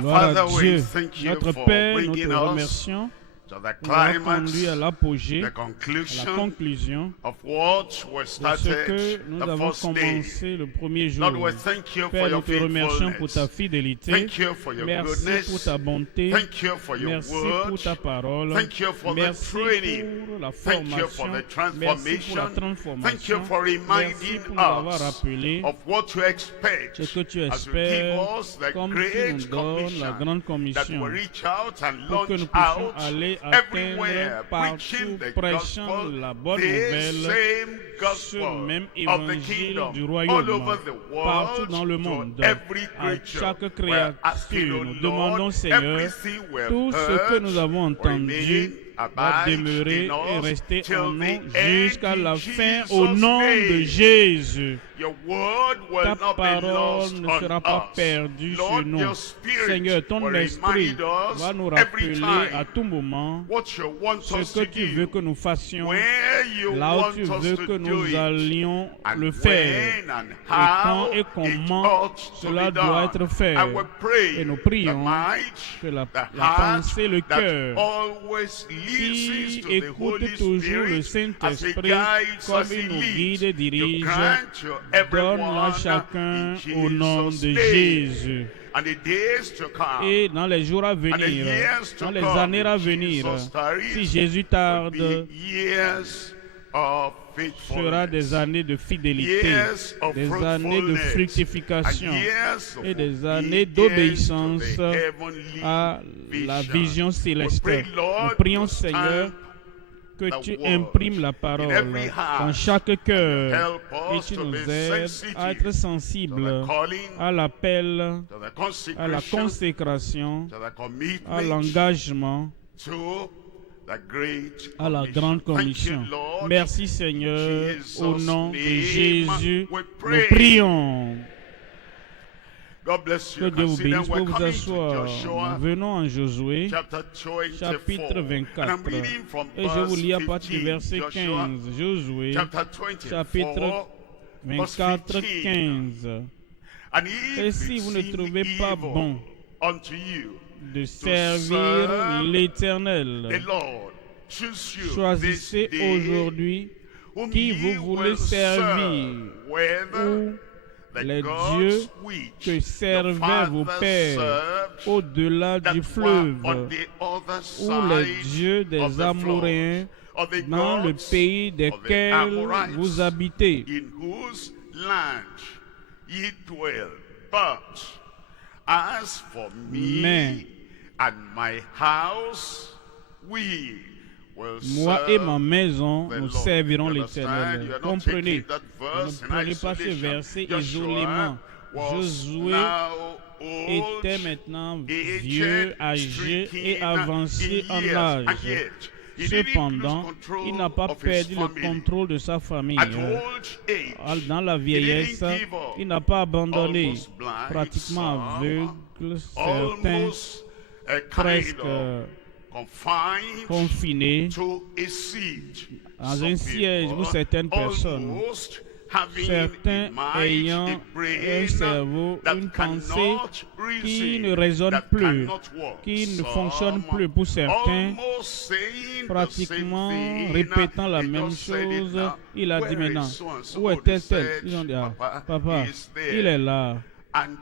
Gloire à Dieu. Notre Père, nous te remercions. to the Nous avons climax, conduit à l'apogée, the à la conclusion conclusion of what was de ce started que nous the avons first day. commencé le premier jour. Lord, we thank you for Père, nous your te remercions pour ta faithfulness. fidélité. Thank you for your Merci pour goodness. ta bonté. Thank you for your Merci word. pour ta parole. Thank you for the Merci training. pour la Thank you for formation. the Merci pour la transformation. Thank transformation. you for Merci reminding pour nous avoir us rappelé of what you expect ce que tu as you give espères, us the comme tu nous great donnes la commission grande that commission, we reach out and pour que nous launch puissions out aller everywhere, atteindre partout, preaching the prêchant gospel, la bonne the nouvelle, same ce gospel même of the évangile kingdom du all royaume, over the partout world, dans le to monde, every à creature. chaque We're asking, créature. O Nous Lord, demandons, Seigneur, everything we've tout ce que heard nous avons entendu remain, va abide demeurer in et us rester till en the nous end jusqu'à la in fin, Jesus' au nom de name. Jésus. Your word will Ta not be parole lost ne on sera pas us. perdue sur Lord, nous. your spirit Seigneur, ton will esprit remind us va nous every rappeler à time tout moment what you want us ce que to tu veux do, que nous fassions, where you là où want tu us veux to que do nous it, allions and le faire, when and et quand how et it comment ought to cela be doit done. être fait. And we pray Et nous the prions mind, que la the heart pensée, le that cœur, always listens qui to the écoute Holy toujours le Spirit as he Saint-Esprit, guides, comme as he il nous leads, guide et to dirige, grant to donne-la everyone chacun in au nom Jesus' de name. Jésus. And the days to come, Et dans les jours à and the venir, years to dans les come, années à if venir, Jesus tarries, si Jésus will tarde, be years of sera des faithfulness, années de fidélité, years of des années de fruitfulness, fructification and years of et des années obedience to d'obéissance the heavenly à la vision céleste. We pray, Lord, Nous prions, you Seigneur, stamp que the tu word imprimes la in parole every heart, dans chaque cœur help et us tu to nous be aides sensitive à être to sensibles the calling, à l'appel, to the à la consecration, consécration, to the à commitment, l'engagement, to the great à la commission. grande Thank you, commission. Lord. Merci Seigneur, Jesus' au nom de name Jésus, we nous pray. prions. God bless you. Que Dieu vous Consider bénisse. we're Pour vous coming to asseoir, Joshua, nous venons en Josué, chapter 24. chapitre And I'm 24. reading from Et je vous verse lis à partir du 15. verset Joshua, 15. Josué, chapter 24, chapitre 24, 15. And if Et si it vous ne seem trouvez pas evil bon unto you, de servir serve l'Éternel, the Lord, choose you choisissez this day aujourd'hui whom qui ye vous voulez will servir, serve, whether ou the les gods dieux which que your servaient vos fathers pères served, au-delà that du were fleuve, on the other ou les side dieux of des the flood, Amoréens of the dans le gods pays of the desquels Amorites, vous habitez. in whose land ye dwell. But as for me Mais and my house, we will moi et ma serve maison, the nous Lord. servirons You understand? l'Éternel. You are not Comprenez, taking that ne verse in prenez pas ce isolation. verset Joshua isolément. was Josué now old, était maintenant aged, vieux, âgé et stricken avancé in en years, âge. and yet he didn't Cependant, lose control il n'a pas of his perdu le family. contrôle de sa famille. At old age, Dans la vieillesse, he didn't give up. il n'a pas abandonné. Almost blind, Pratiquement some, aveugle, certains almost a kind presque of confined confinés to a seat. dans Some un siège people pour certaines personnes. almost having Certains a mind, ayant a un brain cerveau, that une cannot pensée qui reason, ne raisonne that plus, cannot work. qui ne Some fonctionne plus. Pour certains, almost saying pratiquement the same thing. répétant la He même just said it chose, now. il a dit Where maintenant, is so-and-so? où They était-elle? said, Ils ont dit, ah, Papa, papa, he is there. il est là. And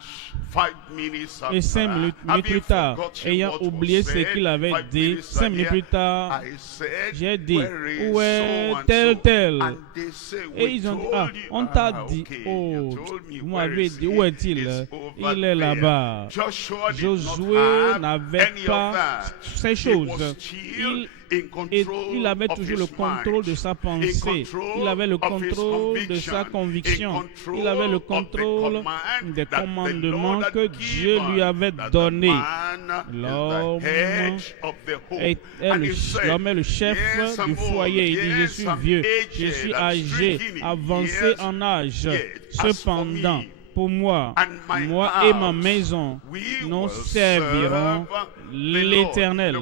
5 minutes Et 5 after, minutes having plus tard, forgotten ayant what was oublié ce said, qu'il avait 5 dit, minutes 5 minutes plus tard, I said, j'ai dit, where is où est so-and-so? tel? And they say, Et we ils ont dit, told ah, you. on t'a Ah, dit, okay, oh, you told me, vous where m'avez is dit, he? où est-il? He's over Il est there. là-bas. Joshua did Josué not have n'avait any of pas that. ces He choses. was still Il, in et control il avait of toujours le his contrôle mind, de sa in pensée. control Il avait le of his contrôle de sa conviction, conviction. in control Il avait le of the contrôle command des that the commandements Lord que had Dieu lui given, avait that the donnés. man is L'homme the head of the home. est And he said, l'homme est le chef yes, I'm du foyer. Il dit, old, je yes, suis I'm vieux, je aged, suis I'm âgé, stricken in avancé years, en âge. yet, as for Cependant, me pour moi, and my moi et ma house, maison, we nous will servirons serve l'Éternel.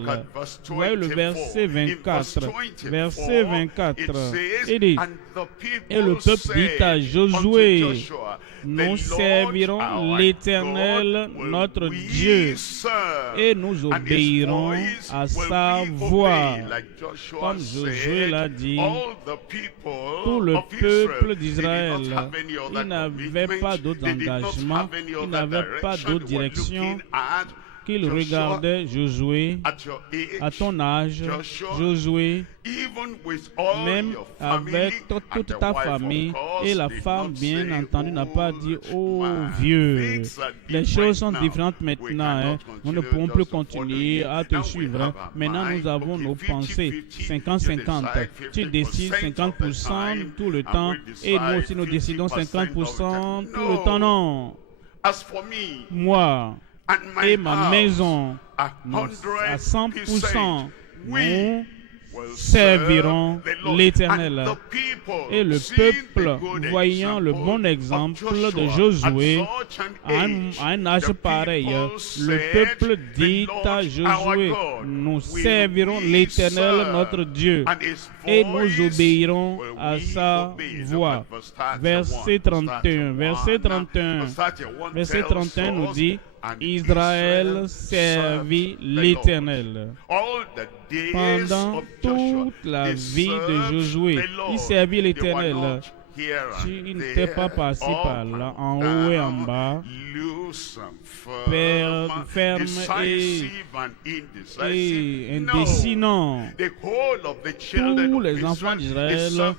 Voyez le verset 24. Verset 24. Il dit, et le peuple dit à Josué, nous servirons l'Éternel, notre Dieu, et nous obéirons à sa voix. Comme Josué l'a dit, tout le peuple d'Israël, il n'avait pas d'autre engagement, il n'avait pas d'autre direction qu'il regardait Josué. À ton âge, Josué, même avec toute ta famille, et la femme, bien entendu, n'a pas dit « Oh vieux, les choses sont différentes maintenant, hein. Nous ne pourrons plus continuer à te suivre. Hein. Maintenant, nous avons nos pensées 50-50. Tu décides 50% tout le temps, et nous aussi nous décidons 50% tout le temps. Non. Moi et ma maison, à 100%, nous servirons l'Éternel. Et le peuple, voyant le bon exemple de Josué, à un âge pareil, le peuple dit à Josué, nous servirons l'Éternel notre Dieu et nous obéirons à sa voix. Verset 31. Verset 31. Verset 31 nous dit, Israël servit l'Éternel. Pendant toute la vie de Josué, il servit l'Éternel. Il n'était pas passé par là, en haut et en bas, ferme et indécis. Non. Tous les enfants d'Israël,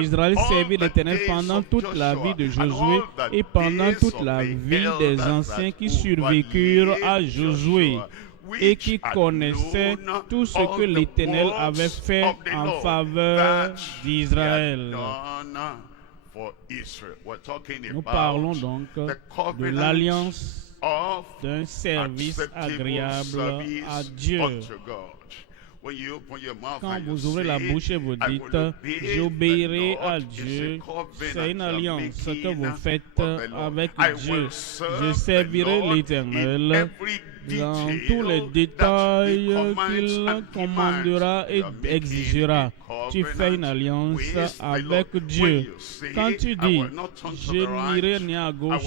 Israël servit l'Éternel pendant toute la vie de Josué et pendant toute la vie des anciens qui survécurent à Josué et qui connaissaient tout ce que l'Éternel avait fait en faveur d'Israël. Nous parlons donc de l'alliance d'un service agréable à Dieu. Quand vous ouvrez la bouche et vous dites « J'obéirai à Dieu », c'est une alliance que vous faites avec Dieu. Je servirai l'Éternel dans tous les détails qu'il commandera et exigera. Tu fais une alliance avec Dieu. Quand tu dis « Je n'irai ni à gauche,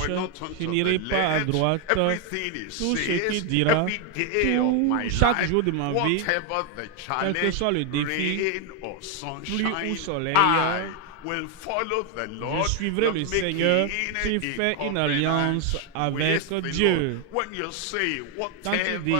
je n'irai pas à droite », tout ce qu'il dira, chaque jour de ma vie, quel que soit le défi, pluie ou soleil, je suivrai le Seigneur. Tu fais une alliance avec Dieu. Quand tu dis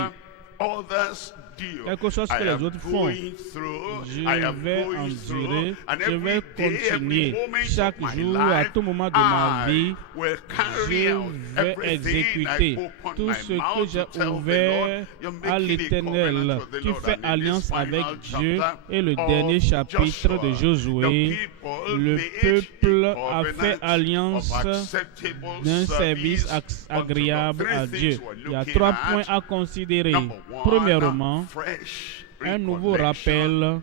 quelque chose que les autres font, je vais endurer, je vais continuer. Chaque jour, à tout moment de ma vie, je vais exécuter tout ce que j'ai ouvert à l'Éternel. Tu fais alliance avec Dieu. Et le dernier chapitre de Josué, le peuple a fait alliance d'un service agréable à Dieu. Il y a 3 points à considérer. Premièrement, un nouveau rappel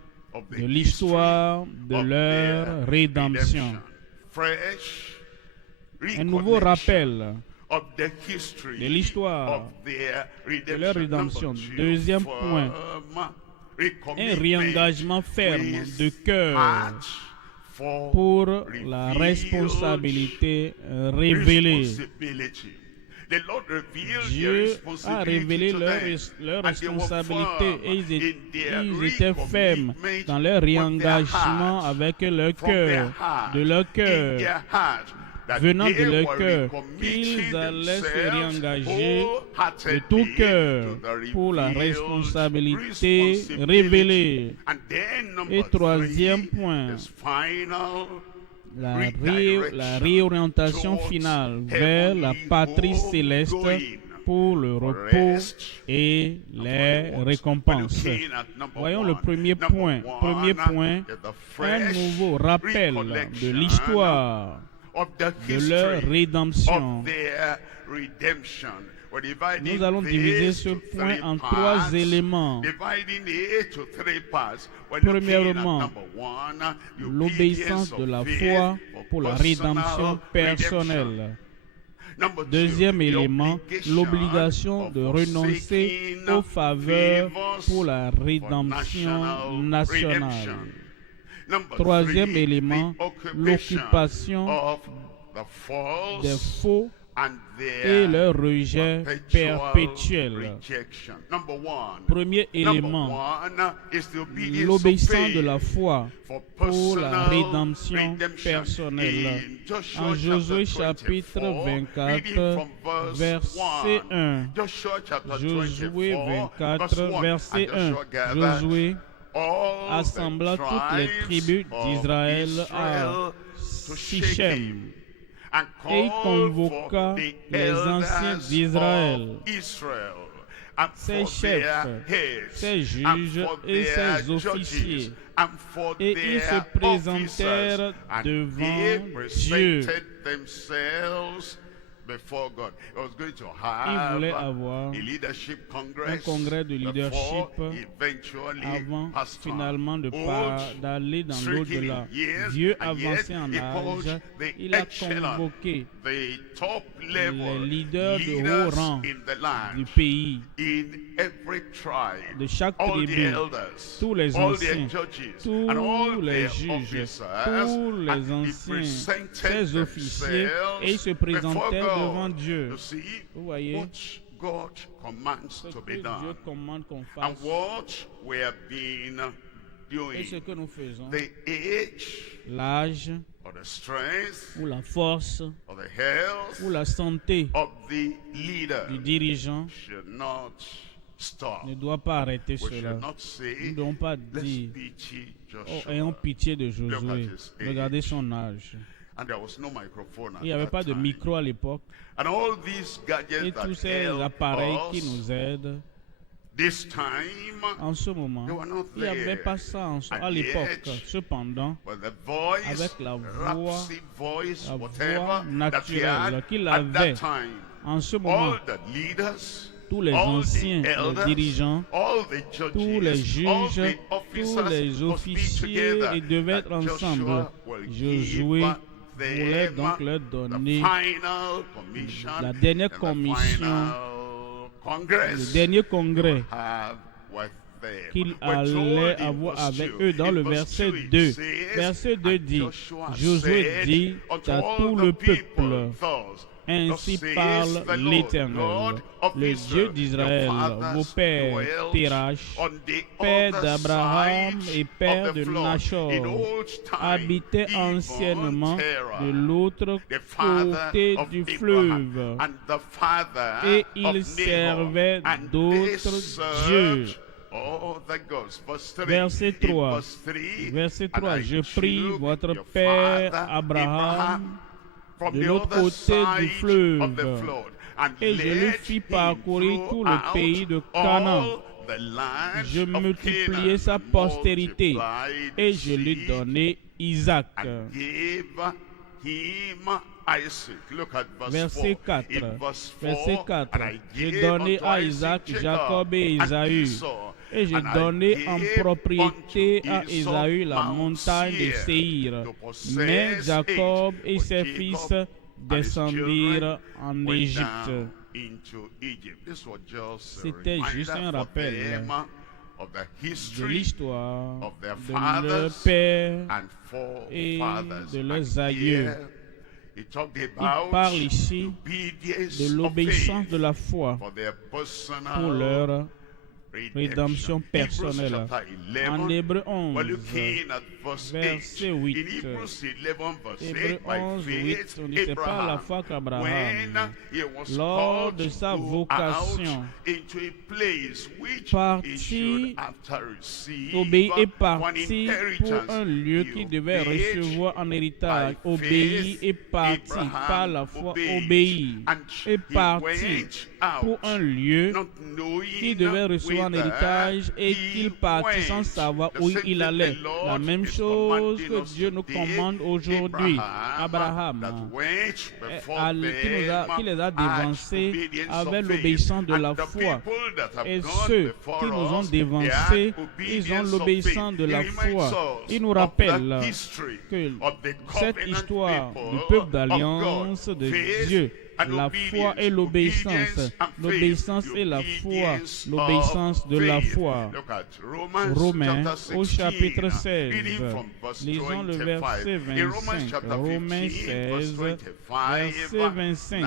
de l'histoire de leur rédemption. Un nouveau rappel de l'histoire de leur rédemption. Deuxième point, un réengagement ferme de cœur pour la responsabilité révélée. Dieu a révélé leur responsabilité et ils étaient fermes dans leur réengagement avec leur cœur, de leur cœur, venant de leur cœur, qu'ils allaient se réengager de tout cœur pour la responsabilité révélée. Et troisième point, la réorientation finale vers la patrie céleste pour le repos et les récompenses. Voyons le premier point. Premier point, un nouveau rappel de l'histoire de leur rédemption. Nous allons diviser ce point en 3 éléments. Premièrement, l'obéissance de la foi pour la rédemption personnelle. Deuxième élément, l'obligation de renoncer aux faveurs pour la rédemption nationale. Troisième élément, l'occupation des faux et leur rejet perpétuel. Premier élément, l'obéissance de la foi pour la rédemption personnelle. En Josué chapitre 24, verset 1. Josué 24, verset 1. Josué assembla toutes les tribus d'Israël à Sichem. Et il convoqua les anciens d'Israël, ses chefs, ses juges et ses officiers, et ils se présentèrent devant Dieu. Il voulait avoir un congrès de leadership avant finalement d'aller dans l'au-delà. Dieu avancé en âge, il a convoqué les leaders de haut rang du pays, de chaque tribu, tous les anciens, tous les juges, tous les anciens, ses officiers, et ils se présentèrent devant Dieu. Vous voyez ce que Dieu commande qu'on fasse et ce que nous faisons. L'âge ou la force ou la santé du dirigeant ne doit pas arrêter cela. Nous ne devons pas dire « ayons pitié de Josué, regardez son âge ». Il n'y avait pas de micro à l'époque. Et tous ces appareils qui nous aident, en ce moment, il n'y avait pas ça à l'époque. Cependant, avec la voix naturelle qu'il avait en ce moment, tous les anciens dirigeants, tous les juges, tous les officiers, ils devaient être ensemble. Josué voulait donc leur donner la dernière commission, le dernier congrès qu'il allait avoir avec eux dans le verset 2. Verset 2 dit, Josué dit à tout le peuple, ainsi parle l'Éternel, le Dieu d'Israël, vos pères, Térach, père d'Abraham et père de Nachor, habitaient anciennement de l'autre côté du fleuve, et ils servaient d'autres dieux. Verset 3. Verset 3. Je prie votre père Abraham de l'autre côté du fleuve, et je lui fis parcourir tout le pays de Canaan. Je multipliai sa postérité, et je lui donnai Isaac. Verset 4. Verset 4. Je donnai à Isaac, Jacob et Ésaü. Et j'ai donné en propriété à Ésaü la montagne de Séir. Mais Jacob et ses fils descendirent en Égypte. C'était juste un rappel de l'histoire de leur père et de leurs aïeux. Il parle ici de l'obéissance de la foi pour leur rédemption personnelle. En Hébreux 11, verset 8. Hébreux 11, 8, on dit c'est par la foi qu'Abraham, lors de sa vocation, est parti pour un lieu qu'il devait recevoir en héritage. Obéit et parti par la foi, obéit et parti pour un lieu qu'il devait recevoir en héritage et qu'il partit sans savoir où il allait. La même chose que Dieu nous commande aujourd'hui. Abraham, qui les a dévancés avec l'obéissance de la foi. Et ceux qui nous ont dévancés, ils ont l'obéissance de la foi. Il nous rappelle que cette histoire du peuple d'alliance de Dieu la foi et l'obéissance. L'obéissance et la foi. L'obéissance de la foi. Romains au chapitre 16. Lisons le verset 25. Romains 16, verset 25.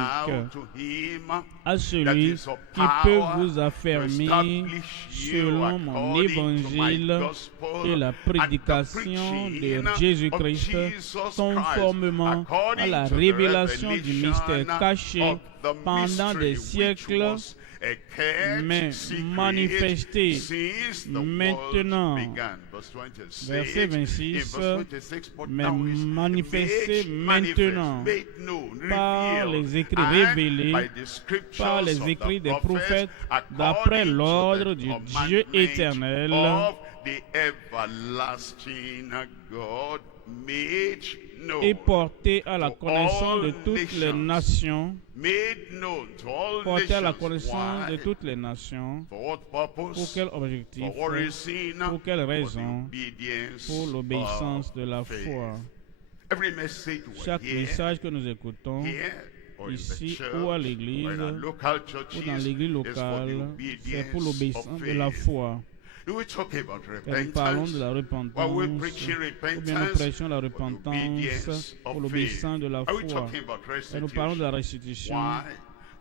À celui qui peut vous affermir selon mon évangile et la prédication de Jésus-Christ, conformément à la révélation du mystère caché pendant des siècles, mais manifesté maintenant. Verset 26, mais manifesté maintenant par les écrits révélés, par les écrits des prophètes, d'après l'ordre du Dieu éternel, et porté à la connaissance de toutes les nations, porté à la connaissance de toutes les nations. Pour quel objectif? Pour quelle raison? Pour l'obéissance de la foi. Chaque message que nous écoutons ici ou à l'église ou dans l'église locale, c'est pour l'obéissance de la foi. Quand nous parlons de la repentance, ou bien nous prêchons la repentance pour l'obéissance de la foi. Et nous parlons de la restitution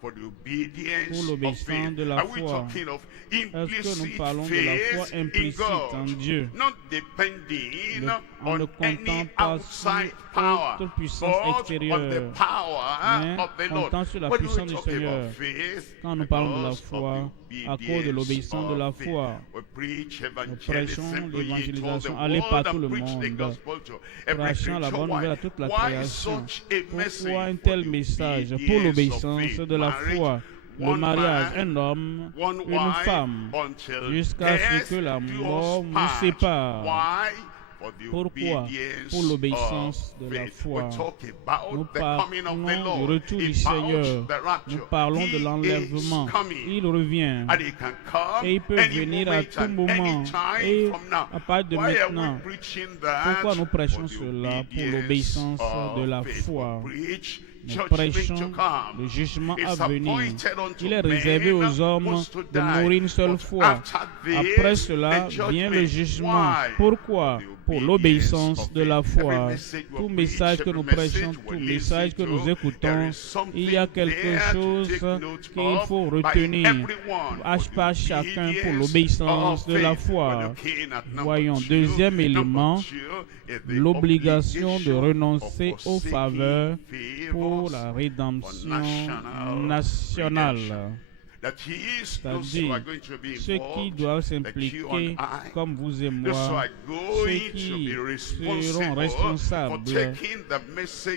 pour l'obéissance de la foi. Est-ce que nous parlons de la foi implicite en Dieu, en ne comptant pas sur autre puissance extérieure, mais comptant sur la puissance du Seigneur? Quand nous parlons de la foi, à cause de l'obéissance de la foi, nous prêchons l'évangélisation, aller partout le monde, prêchant la bonne nouvelle à toute la création. Pourquoi un tel message? Pour l'obéissance de la foi. Le mariage, un homme, une femme, jusqu'à ce que la mort nous sépare. Pourquoi? Pour l'obéissance de la foi. Nous parlons du retour du Seigneur. Nous parlons de l'enlèvement. Il revient. Et il peut venir à tout moment. Et à partir de maintenant, pourquoi nous prêchons cela? Pour l'obéissance de la foi. Nous prêchons le jugement à venir. Il est réservé aux hommes de mourir une seule fois. Après cela vient le jugement. Pourquoi? Pour l'obéissance de la foi. Tout message que nous prêchons, tout message que nous écoutons, il y a quelque chose qu'il faut retenir par chacun pour l'obéissance de la foi. Voyons, deuxième élément, l'obligation de renoncer aux faveurs pour la rédemption nationale. C'est-à-dire ceux qui doivent s'impliquer comme vous et moi, ceux qui seront responsables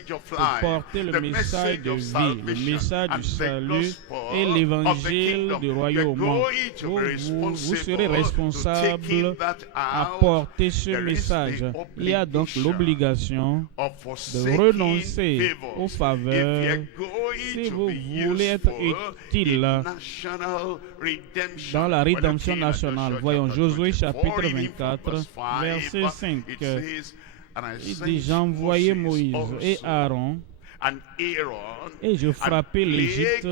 pour porter le message de vie, le message du salut et l'évangile du royaume. Vous serez responsables à porter ce message. Il y a donc l'obligation de renoncer aux faveurs si vous voulez être utile dans la rédemption nationale. Voyons Josué chapitre 24, verset 5. Il dit, j'envoyai Moïse et Aaron, et je frappai l'Égypte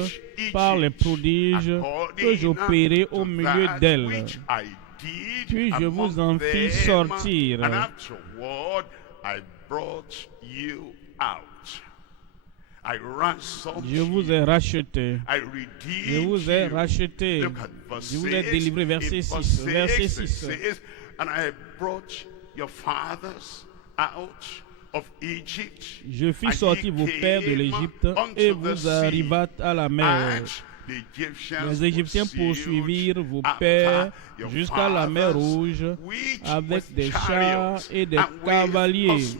par les prodiges que j'opérais au milieu d'elle. Puis je vous en fis sortir. Je vous ai racheté. Je vous ai racheté. Je vous ai délivré. Verset 6. Verset 6. Je fis sortir vos pères de l'Égypte et vous arrivâtes à la mer. Les Égyptiens poursuivirent vos pères jusqu'à la mer Rouge avec des chars et des cavaliers.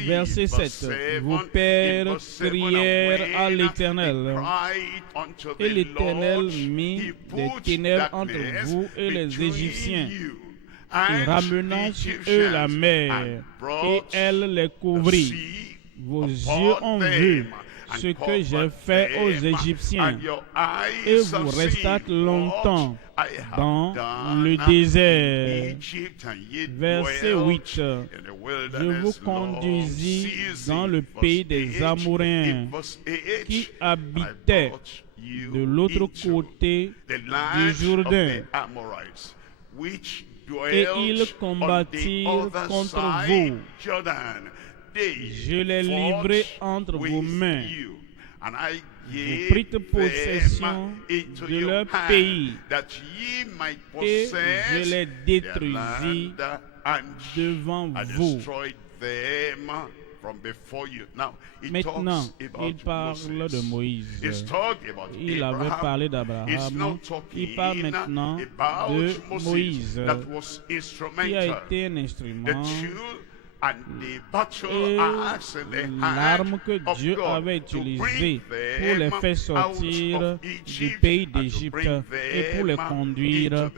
Verset 7. Vos pères crièrent à l'Éternel, et l'Éternel mit des ténèbres entre vous et les Égyptiens, et ramena sur eux la mer, et elle les couvrit. Vos yeux ont vu ce que j'ai fait aux Égyptiens, et vous restâtes longtemps dans le désert. Verset 8. Je vous conduisis dans le pays des Amoréens qui habitaient de l'autre côté du Jourdain, et ils combattirent contre vous. Je les livrai entre vos mains. Vous prîtes possession de leur pays, et je les détruisis devant vous. Maintenant, il parle de Moïse. Il avait parlé d'Abraham. Il parle maintenant de Moïse, qui a été un instrument, et l'arme que Dieu avait utilisée pour les faire sortir du pays d'Égypte et pour les conduire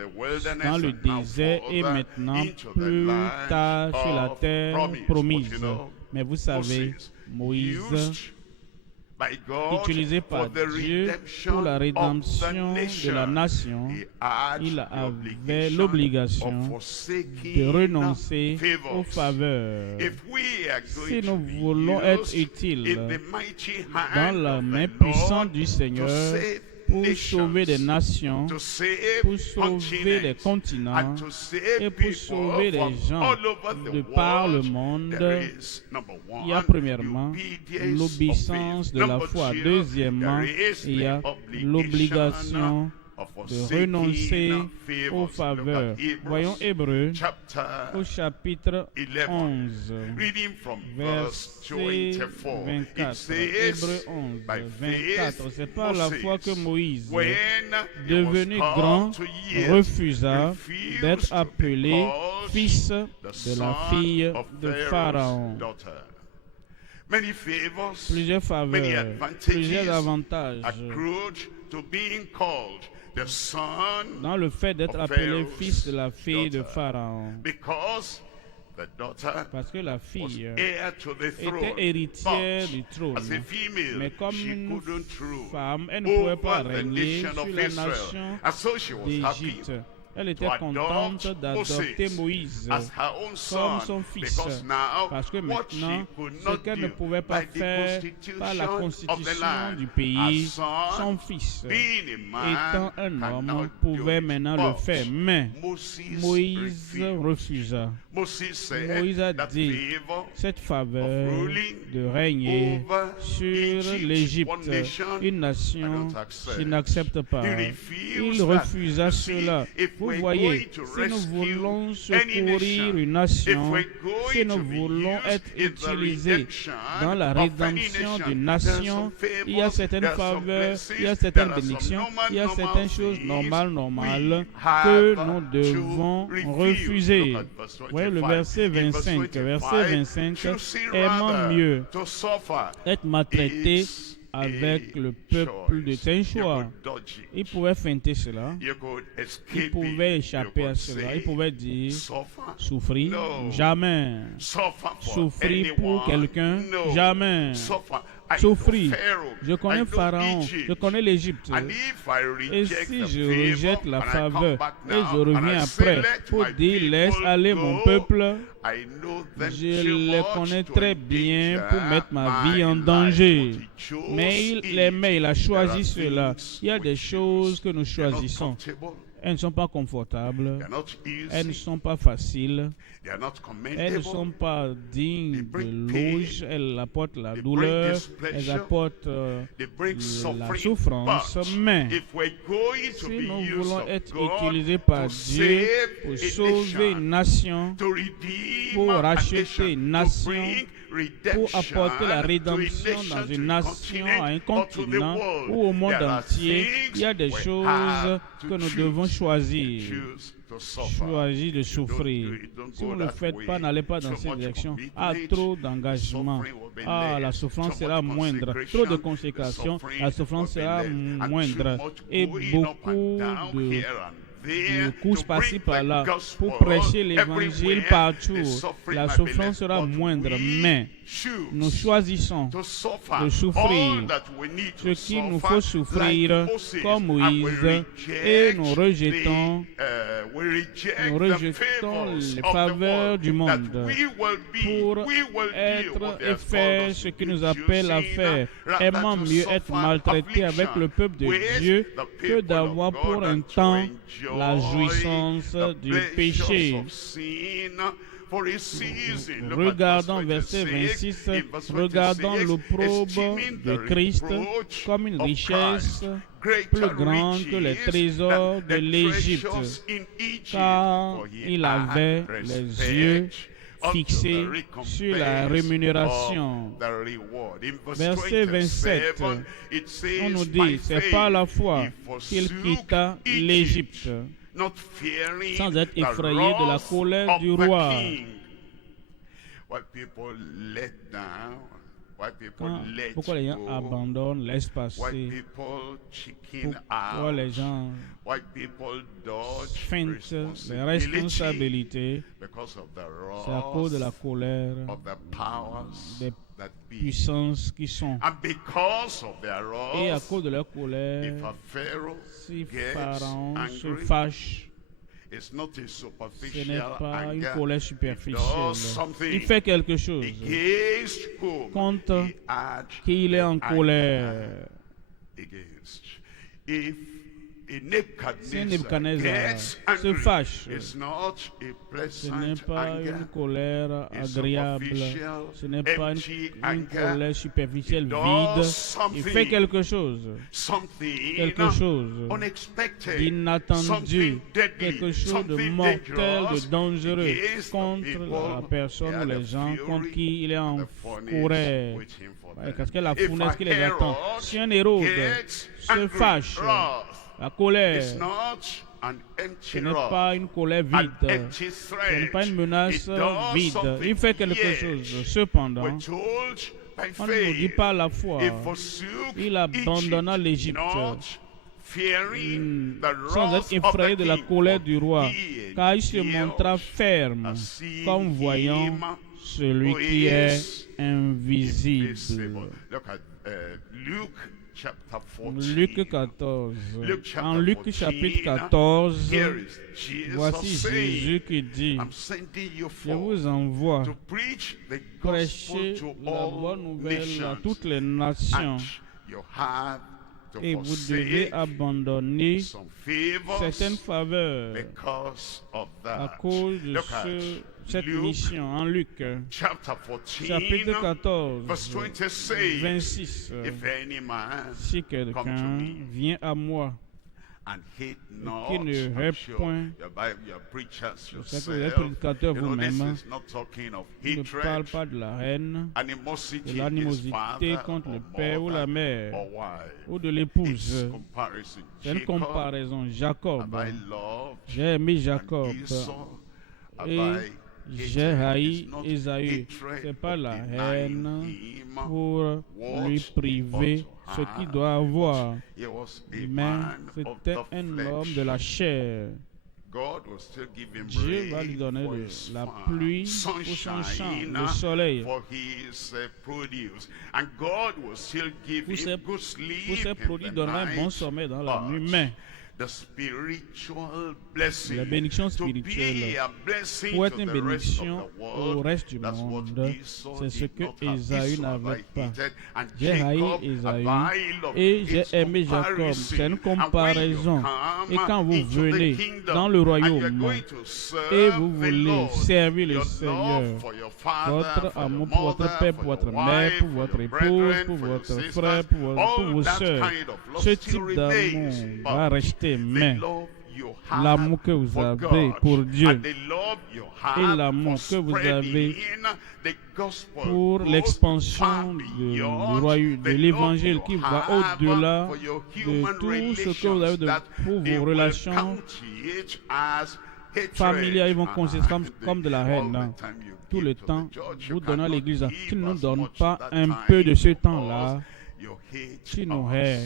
dans le désert et maintenant plus tard sur la terre promise. Mais vous savez, Moïse, utilisé par Dieu pour la rédemption de la nation, il avait l'obligation de renoncer aux faveurs. Si nous voulons être utiles dans la main puissante du Seigneur pour sauver des nations, pour sauver des continents et pour sauver des gens de par le monde, il y a premièrement l'obéissance de la foi. Deuxièmement, il y a l'obligation de renoncer aux faveurs. Voyons Hébreux au chapitre 11, verset 24. Hébreux 11, 24. C'est par la foi que Moïse, devenu grand, refusa d'être appelé fils de la fille de Pharaon. Plusieurs faveurs, plusieurs avantages dans le fait d'être appelé fils de la fille de Pharaon. Parce que la fille était héritière du trône. Mais comme une femme, elle ne pouvait pas régner sur la nation d'Égypte. Elle était contente d'adopter Moïse comme son fils, parce que maintenant, ce qu'elle ne pouvait pas faire par la constitution du pays, son fils, étant un homme, pouvait maintenant le faire. Mais Moïse refusa. Moïse a dit, cette faveur de régner sur l'Égypte, une nation, je n'accepte pas. Il refusa cela. Vous voyez, si nous voulons secourir une nation, si nous voulons être utilisés dans la rédemption d'une nation, il y a certaines faveurs, il y a certaines bénédictions, il y a certaines choses normales que nous devons refuser. Voyez le verset 25. Verset 25, aimant mieux être maltraité avec le peuple de tes choix. Il pouvait feinter cela. Il pouvait échapper à cela. Il pouvait dire, souffrir, jamais. Souffrir pour quelqu'un, jamais. Souffrir. Je connais Pharaon, je connais l'Égypte. Et si je rejette la faveur et je reviens après pour dire laisse aller mon peuple, je les connais très bien pour mettre ma vie en danger. Mais il aimait, il a choisi cela. Il y a des choses que nous choisissons. Elles ne sont pas confortables, elles ne sont pas faciles, elles ne sont pas dignes de louange, elles apportent la douleur, elles apportent la souffrance. Mais si nous voulons être utilisés par Dieu pour sauver une nation, pour racheter une nation, pour apporter la rédemption dans une nation, à un continent ou au monde entier, il y a des choses que nous devons choisir. Choisir de souffrir. Si vous ne le faites pas, n'allez pas dans cette direction. Trop d'engagement. La souffrance sera moindre. Trop de consécration, la souffrance sera moindre. Et beaucoup de course par-ci par-là pour prêcher l'évangile partout. La souffrance sera moindre, mais nous choisissons de souffrir ce qu'il nous faut souffrir comme Moïse et nous rejetons les faveurs du monde pour être et faire ce qu'il nous appelle à faire. Aimant mieux être maltraité avec le peuple de Dieu que d'avoir pour un temps la jouissance du péché. Regardons verset 26, regardons l'opprobre de Christ comme une richesse plus grande que les trésors de l'Égypte, car il avait les yeux fixés sur la rémunération. Verset 27, on nous dit, c'est par la foi qu'il quitta l'Égypte, sans être effrayé de la colère du roi. Pourquoi les gens abandonnent, laissent passer? Pourquoi les gens feintent les responsabilités? C'est à cause de la colère des puissances qui sont. Et à cause de leur colère, si Pharaon se fâche, ce n'est pas une colère superficielle. Il fait quelque chose contre qui il est en colère. Si Nebuchadnezzar se fâche, ce n'est pas une colère agréable, ce n'est pas une colère superficielle vide. Il fait quelque chose d'inattendu, quelque chose de mortel, de dangereux contre la personne ou les gens contre qui il est en colère. Parce que la fournaise qui les attend. Si un Hérode se fâche, la colère, ce n'est pas une colère vide, ce n'est pas une menace vide. Il fait quelque chose. Cependant, on ne nous dit pas la foi. Il abandonna l'Égypte sans être effrayé de la colère du roi, car il se montra ferme, comme voyant celui qui est invisible. Luc 14. En Luc chapitre 14, voici Jésus qui dit, je vous envoie prêcher la bonne nouvelle à toutes les nations et vous devez abandonner certaines faveurs à cause de cette mission. En Luc chapitre 14, 26, si quelqu'un vient à moi et qui ne rêve point, je sais que vous êtes prédicateur vous-même, il ne parle pas de la haine, de l'animosité contre le père ou la mère, ou de l'épouse. C'est une comparaison. Jacob, j'ai aimé Jacob et j'ai haï Ésaü. C'est pas la haine pour lui priver ce qu'il doit avoir, mais c'était un homme de la chair. Dieu va lui donner la pluie pour son champ, le soleil. Pour ses produits, donnera un bon sommeil dans la nuit, mais la bénédiction spirituelle pour être une bénédiction au reste du monde, c'est ce que Ésaü n'avait pas. J'ai haï Ésaü et j'ai aimé Jacob. C'est une comparaison. Et quand vous venez dans le royaume et vous voulez servir le Seigneur, votre amour pour votre père, pour votre mère, pour votre épouse, pour votre frère, pour vos soeurs, ce type d'amour va rester. Mais l'amour que vous avez pour Dieu et l'amour que vous avez pour l'expansion de l'évangile qui va au-delà de tout ce que vous avez pour vos relations familiales, ils vont considérer comme de la haine. Hein. Tout le temps, vous donnez à l'église. Tu ne nous donnes pas un peu de ce temps-là, tu nous hais.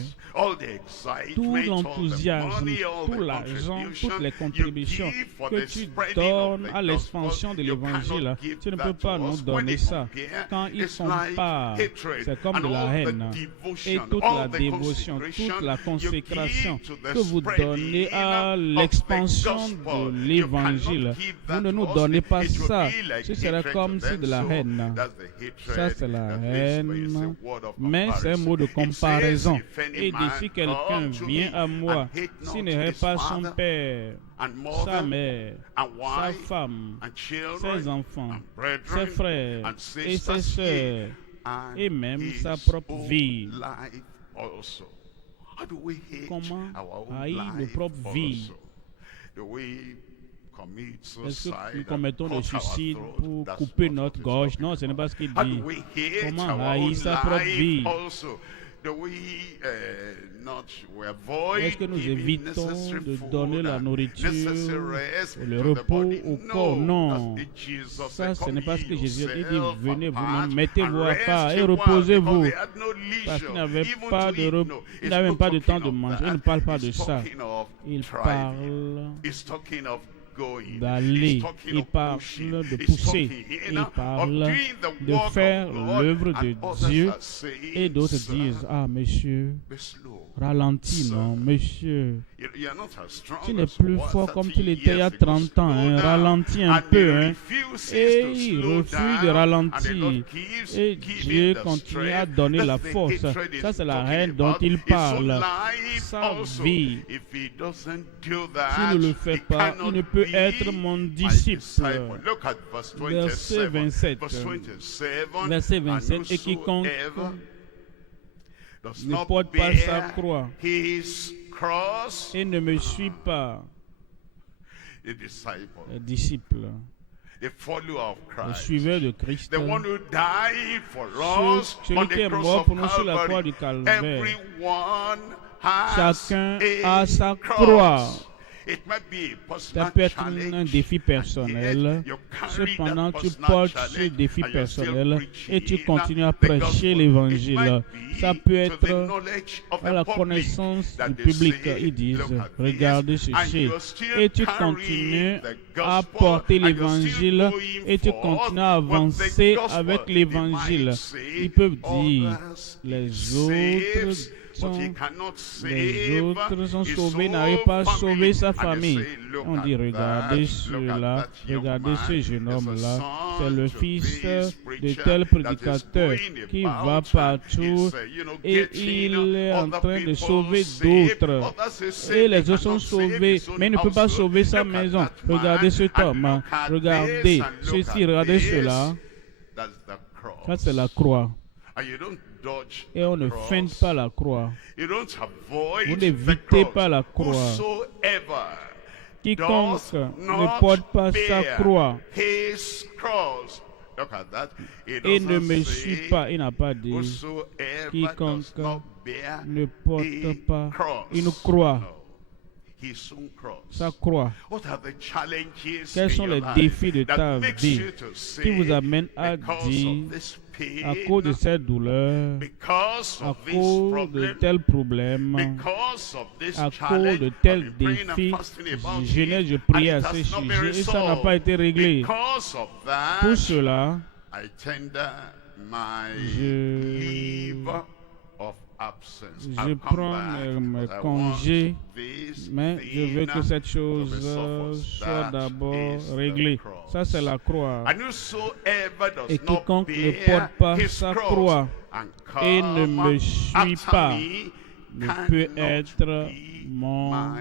Tout l'enthousiasme, tout l'argent, toutes les contributions que tu donnes à l'expansion de l'évangile, tu ne peux pas nous donner ça. Quand ils comparent, c'est comme de la haine. Et toute la dévotion, toute la consécration que vous donnez à l'expansion de l'évangile, vous ne nous donnez pas ça. Ce serait comme si de la haine. Ça, c'est la haine. Mais c'est un mot de comparaison. Et si quelqu'un vient à moi, s'il n'est pas son père, sa mère, sa femme, ses enfants, ses frères et ses sœurs, et même sa propre vie, comment haïr nos propres vies? Est-ce que nous commettons le suicide pour couper notre gorge? Non, ce n'est pas ce qu'il dit. Comment haïr sa propre vie? Est-ce que nous évitons de donner la nourriture, le repos au corps? Non. Ça, ce n'est pas ce que Jésus a dit. Il dit, venez vous-même, mettez-vous à part et reposez-vous. Parce qu'il n'avait pas de repos, il n'avait même pas de temps de manger. Il ne parle pas de ça. Il parle d'aller, il parle de pousser, il parle de faire l'œuvre de Dieu. Et d'autres disent, ah monsieur, ralentis, non monsieur, tu n'es plus fort comme tu l'étais il y a 30 ans, hein. Ralentis un peu, hein. Et il refuse de ralentir, et Dieu continue à donner la force. Ça, c'est la haine dont il parle. Sa vie, s'il ne le fait pas, il ne peut être mon disciple. Verset 27. Verset 27. Et quiconque ne porte pas sa croix et ne me suit pas, les disciples, le suiveur de Christ, celui qui est mort pour nous sur la croix du Calvaire, chacun a sa croix. Ça peut être un défi personnel. Cependant, tu portes ce défi personnel et tu continues à prêcher l'évangile. Ça peut être à la connaissance du public. Ils disent, regardez ceci. Et tu continues à porter l'évangile et tu continues à avancer avec l'évangile. Ils peuvent dire, les autres sont sauvés, n'arrivent pas à sauver sa famille. On dit, regardez cela, regardez ce jeune homme-là, c'est le fils de tel prédicateur qui va partout et il est en train de sauver d'autres. Et les autres sont sauvés, mais il ne peut pas sauver sa maison. Regardez cet homme, regardez ceci, regardez cela. Ça, c'est la croix. Et on ne feinte pas la croix. Vous n'évitez pas la croix. Quiconque ne porte pas sa croix et ne me suit pas, il n'a pas dit quiconque ne porte pas une croix. Sa croix. Quels sont les défis de ta vie qui vous amènent à dire, à cause de cette douleur, à cause de tel problème, à cause de tel défi, je priais à ce sujet et ça n'a pas été réglé. Pour cela, je prends mes congés, mais je veux que cette chose soit d'abord réglée. Ça, c'est la croix. Et quiconque ne porte pas sa croix et ne me suit pas ne peut être mon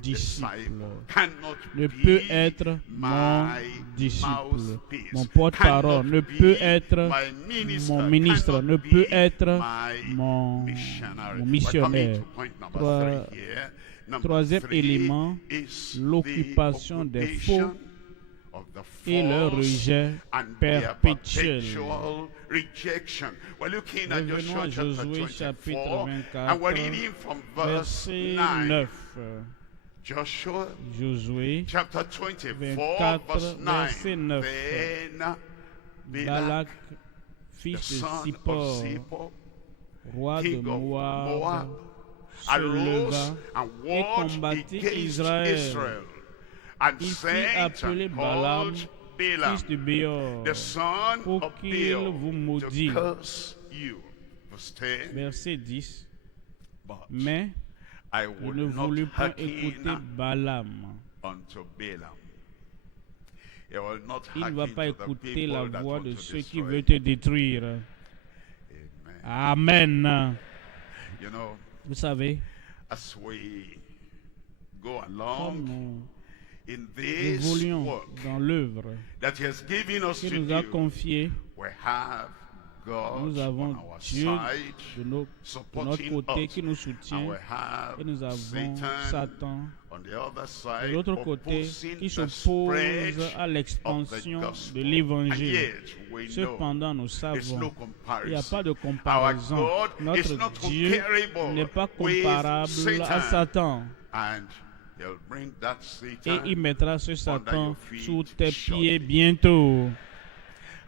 disciple. Ne peut être mon disciple. Mon porte-parole ne peut être mon ministre, ne peut être mon missionnaire. Troisième élément, l'occupation des faux et leur rejet perpétuel. Revenons à Josué chapitre 24, verset 9. Josué 24, verset 9. Balak, fils de Zippor, roi de king of Moab, Moab, se arose leva and et warred combattit against Israël. Israel, and Il fit sent appeler and Balaam, called Balaam, fils de Béor, the son pour of qu'il Beor, vous to maudit. curse you. Verse 10. Verset 10. But Mais I il would ne not voulut point écouter hearken Balaam. unto Balaam. He will not Il ne va hearken pas to the écouter la people that voix want de to ceux qui destroy veulent you. te détruire. Amen. Amen. You know, Vous savez, as we go comme along nous in this évoluons work dans l'œuvre that He has given us qu'il to nous a do, confiée, we have God nous avons on our Dieu side, de notre supporting côté us, qui nous and soutient, we have et nous avons Satan on the other de side l'autre côté opposing qui the s'oppose spread à l'expansion of the de gospel. And l'évangile. yet we know Cependant, nous there's no savons il n'y a pas comparison. de Our comparaison. God is Notre not Dieu comparable n'est pas with comparable à Satan. And He'll bring that Et Satan il mettra ce under Satan your feet sous tes shortly. pieds bientôt.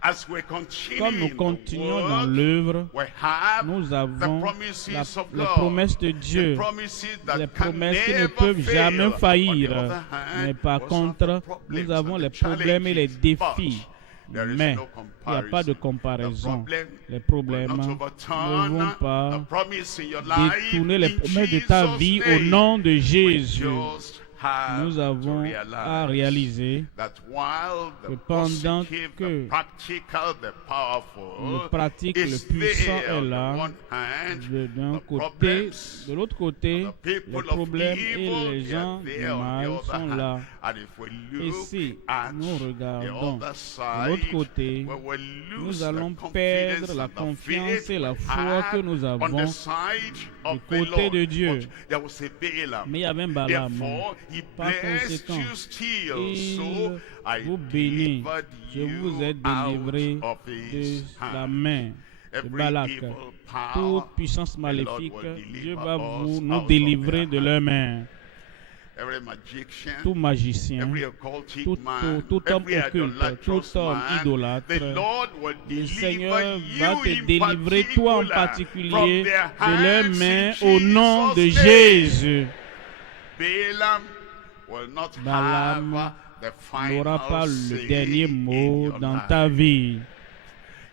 As we continue Comme nous in the continuons dans work, l'œuvre, we have nous the avons promises of les God, promesses de Dieu, the promises that les can promesses qui ne never peuvent jamais fail. On faillir. the other hand, Mais par we also have contre, the problems nous avons and les the problèmes et les challenges. défis. But there is Mais no il n'y a pas de comparison. comparaison. The problem Les will problèmes not ne overturn vont pas the promise in your life détourner les in promesses de ta Jesus' vie au name. nom de We Jésus. just have Nous to avons à réaliser that while the que pendant positive, que the practical, the powerful le pratique, le is puissant there est on là, the one hand, d'un the côté, problems, de l'autre côté, the les people of problèmes et evil, les they are gens du there on the mal other sont hand. là. And if we Et look si at nous the regardons other de side, l'autre côté, we will lose nous the allons confidence perdre la and the confiance faith et la we foi had que nous on avons the side of the côté Lord. de Dieu. But there was a Balaam. Mais il y avait un Balaam. Therefore, he Par blessed conséquent, you still. il So I vous bénit. delivered Je vous ai you délivré out of de his la hand. main de Every Balak. evil power, Toute puissance the maléfique, Lord will Dieu deliver va us nous out of délivrer their de hand. leurs mains. Every magician, Tout magicien, every occultic tout man, homme every occulte, idolatrous tout homme man, idolâtre, the Lord will le deliver Seigneur you va te in délivrer, toi en particular, particulier, from their de leurs hands mains in au nom de Jesus' name. Jésus. Balaam will not Balaam have the n'aura final pas say le dernier in mot your dans life. ta vie.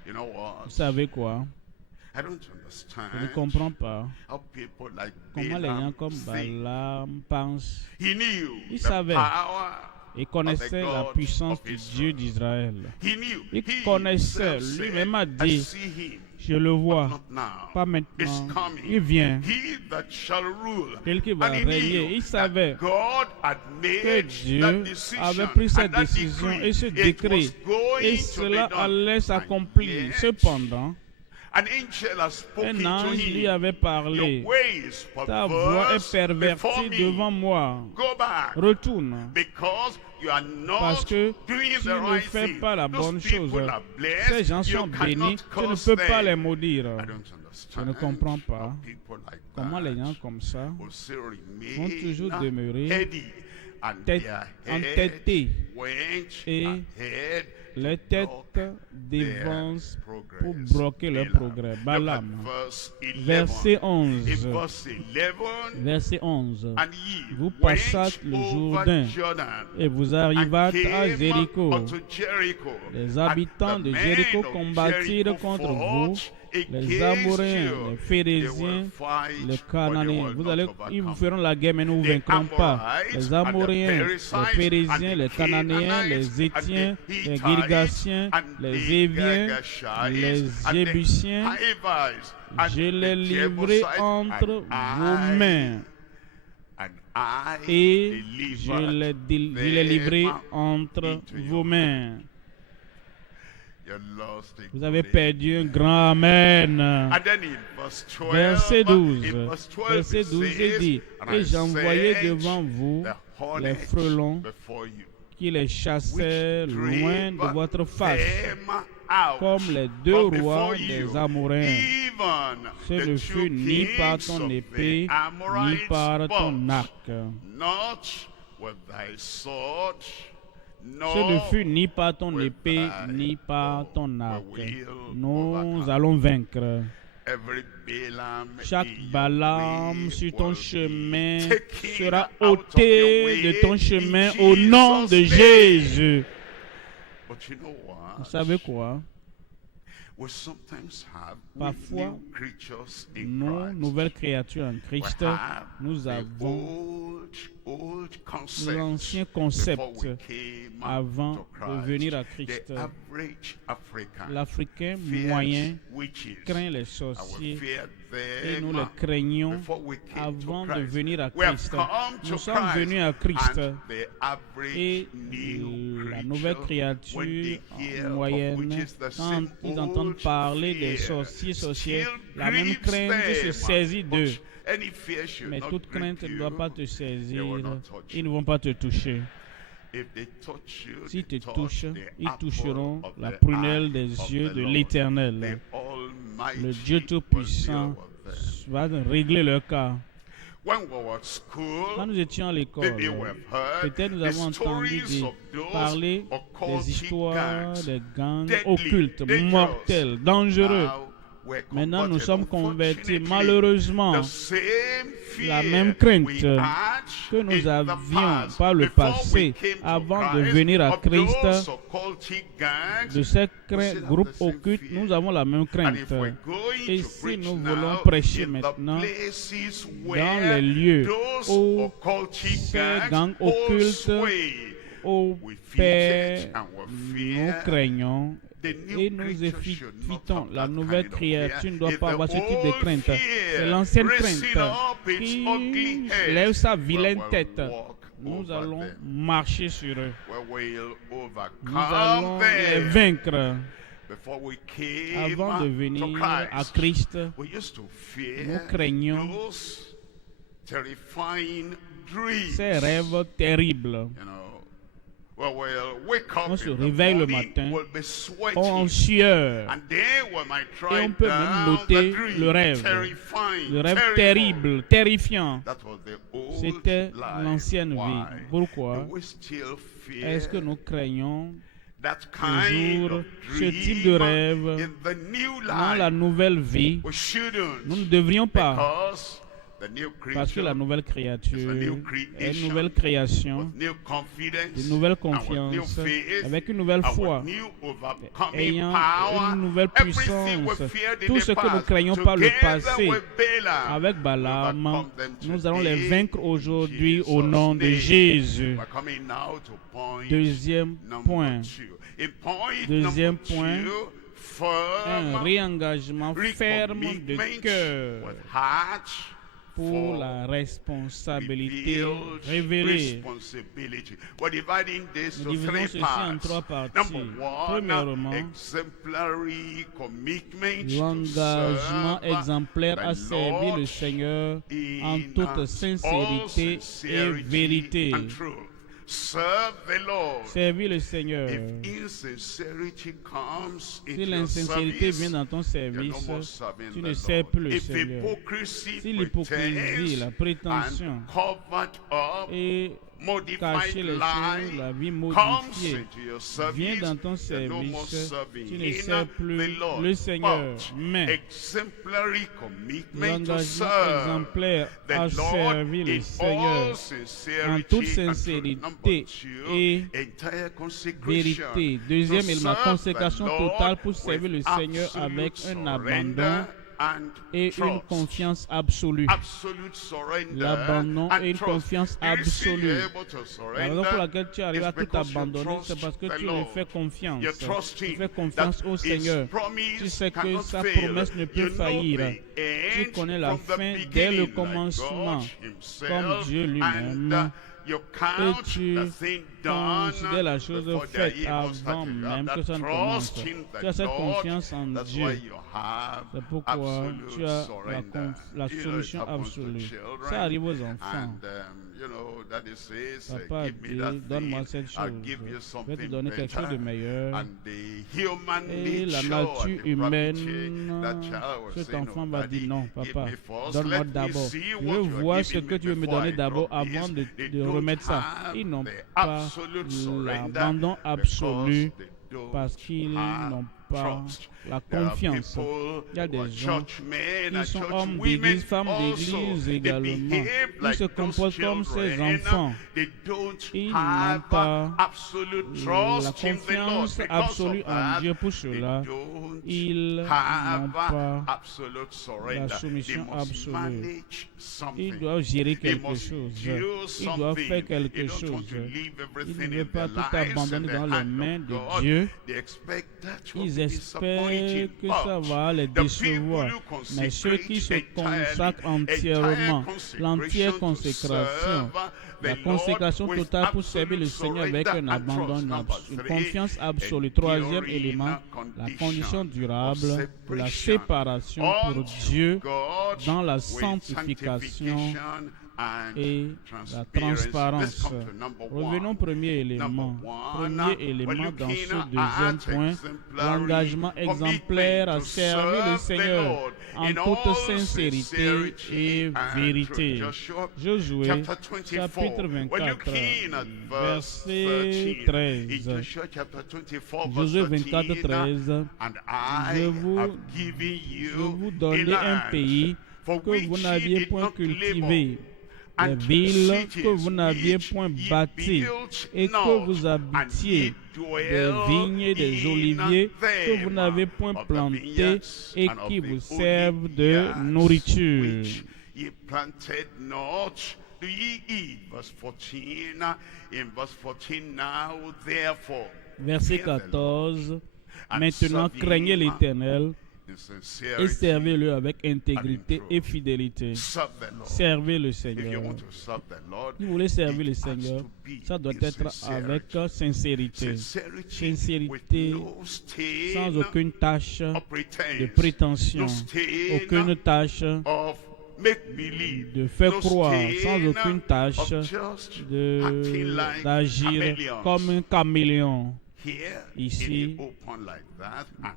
You know what? Vous savez quoi? I don't Je ne understand comprends pas how people like comment les gens Balaam comme think. Balaam pensent He knew Il the savait power et connaissait la God puissance of du Israel. Dieu d'Israël. He knew. Il He connaissait, himself lui-même a said, I dit, see him, je le but vois, not now. pas It's maintenant, coming. il vient. He that shall rule. Celui qui va And he régner. knew Il savait that God had que made Dieu that decision avait pris cette and that décision decree. et ce It décret, was going et to cela be done. allait And s'accomplir. yet, Cependant, an angel has spoken un to ange lui him. avait parlé. Your ways Ta voix est perverse before pervertie me. devant moi. Go back. Retourne. Because you are Parce not que doing tu the ne right fais thing. pas la Those bonne chose. people are Ces blessed. gens You sont cannot bénis. Tu ne curse peux pas les them. maudire. I don't Je ne understand comprends pas how people like comment les gens that comme ça will still vont remain toujours demeurer heady, and their entêtés head went et ahead les to têtes block dévancent their pour progress. bloquer leur Balaam. progrès. Look at Balaam, verse 11. verset In 11. verse 11, Verset 11. and ye Vous went passâtes le over Jourdain Jordan, et vous and arrivâtes à came Jéricho. unto Jericho. Les And habitants the de men Jéricho of combattirent Jericho contre fought vous, les against Amoréens, you. les They Phérésiens, will fight, les but they Cananéens. will Vous not allez, overcome. ils vous feront la guerre, mais nous ne vous The vaincrons pas. Amorites Les and the Amoréens, les Perizzites Phérésiens, and les the Cananéens, Canaanites les Étiens, and the les Hittites Girgasiens, and les the Éviens, Girgashites les and the Jébusiens. Hivites and Je les the livrerai Jebusites, entre and vos mains. And I Et je delivered les livrerai them entre into vos your mains. You lost a Vous avez good perdu un grand Amen. And then in verse 12, Verset 12. in verse 12 Verset 12 it il says, dit, and et I j'envoyai sent devant vous the les hornets frelons before you, qui les chassaient which loin de drave votre face, them out comme les deux from rois before des you. Amoréens. Even Ce the ne two fut ni par kings ton of épée, the ni Amorites, par ton but arc. not with thy sword, Ce ne fut ni par ton with épée, thy ni par ton bow. arc. We will Nous overcome. allons vaincre. Chaque Balaam sur ton chemin sera ôté de ton chemin au nom de Jésus. Vous savez quoi? Parfois, nos nouvelles créatures en Christ, nous avons l'ancien concept avant de venir à Christ. L'Africain moyen craint les sorciers et nous les craignons avant de venir à Christ. Nous sommes venus à Christ et la nouvelle créature moyenne, quand ils entendent parler des sorciers, sorcières, la même crainte se saisit d'eux. Mais toute crainte ne doit pas te saisir. Ils ne vont pas te toucher. S'ils te touchent, ils toucheront la prunelle des yeux de l'Éternel. Le Dieu Tout-Puissant va régler leur cas. Quand nous étions à l'école, peut-être nous avons entendu parler des histoires des gangs occultes, mortels, dangereux. Maintenant, nous sommes convertis. Malheureusement, la même crainte que nous avions par le passé avant de venir à Christ, de ces groupes occultes, nous avons la même crainte. Et si nous voulons prêcher maintenant dans les lieux où ces gangs occultes opèrent, nous craignons et nous évitons. La nouvelle créature ne doit pas avoir ce type de crainte. C'est l'ancienne crainte qui lève sa vilaine tête. Nous allons marcher sur eux. Nous allons les vaincre. Avant de venir à Christ, nous craignons ces rêves terribles. On se réveille le matin en sueur et on peut même noter le rêve terrible, terrifiant. C'était l'ancienne vie. Pourquoi est-ce que nous craignons toujours ce type de rêve dans la nouvelle vie? Nous ne devrions pas. Parce que la nouvelle créature est une nouvelle création, une nouvelle confiance, avec une nouvelle foi, ayant une nouvelle puissance. Tout ce que nous craignons par le passé, avec Balaam, nous allons les vaincre aujourd'hui au nom de Jésus. Deuxième point, un réengagement ferme de cœur pour la responsabilité révélée. Nous divisons ceci en trois parties. Premièrement, l'engagement exemplaire à servir le Seigneur en toute sincérité et vérité. Servir le Seigneur. Si l'insincérité vient dans ton service, tu ne sers plus le Seigneur. Si l'hypocrisie, la prétention et cacher les choses, la vie modifiée vient dans ton service, tu ne sers plus le Seigneur. Mais l'engagement exemplaire à servir le Seigneur en toute sincérité et vérité. Deuxième élément, consécration totale pour servir le Seigneur avec un abandon et une confiance absolue. L'abandon et une confiance absolue. La raison pour laquelle tu arrives à tout abandonner, c'est parce que tu lui fais confiance. Tu fais confiance au Seigneur. Tu sais que sa promesse ne peut faillir. Tu connais la fin dès le commencement, comme Dieu lui-même. Et tu considères la chose faite avant même que ça ne commence. Tu as cette confiance en Dieu. C'est pourquoi tu as la solution absolue. Ça arrive aux enfants. Papa dit, donne-moi cette chose. Je vais te donner quelque chose de meilleur. Et la nature humaine, cet enfant va dire non, papa, donne-moi d'abord. Je veux voir ce que tu veux me donner d'abord avant de remettre ça. Ils n'ont pas l'abandon absolu parce qu'ils n'ont pas la confiance. Il y a des gens qui sont hommes d'église, femmes d'église également. Ils se comportent comme ces enfants. Ils n'ont pas la confiance absolue en Dieu. Pour cela, ils n'ont pas la soumission absolue. Ils doivent gérer quelque chose. Ils doivent faire quelque chose. Ils ne veulent pas tout abandonner dans les mains de Dieu. Ils espèrent que ça va les décevoir. Mais ceux qui se consacrent entièrement, l'entière consécration, la consécration totale pour servir le Seigneur avec un abandon, une confiance absolue. Troisième élément, la condition durable de la séparation pour Dieu dans la sanctification et la transparence. Revenons au premier élément. Premier élément dans ce deuxième point, l'engagement exemplaire à servir le Seigneur en toute sincérité et vérité. Josué, chapitre 24, verset 13. Josué 24, 13. Je vous donnais un pays que vous n'aviez point cultivé, des villes que vous n'aviez point bâties, et que vous habitiez, des vignes et des oliviers que vous n'avez point plantés et qui vous servent de nourriture. Verset 14. Maintenant, craignez l'Éternel et servez-le avec intégrité et fidélité. Servez le Seigneur. Si vous voulez servir le Seigneur, ça doit être avec sincérité. Sincérité sans aucune tâche de prétention, aucune tâche de faire croire, sans aucune tâche d'agir comme un caméléon. Ici,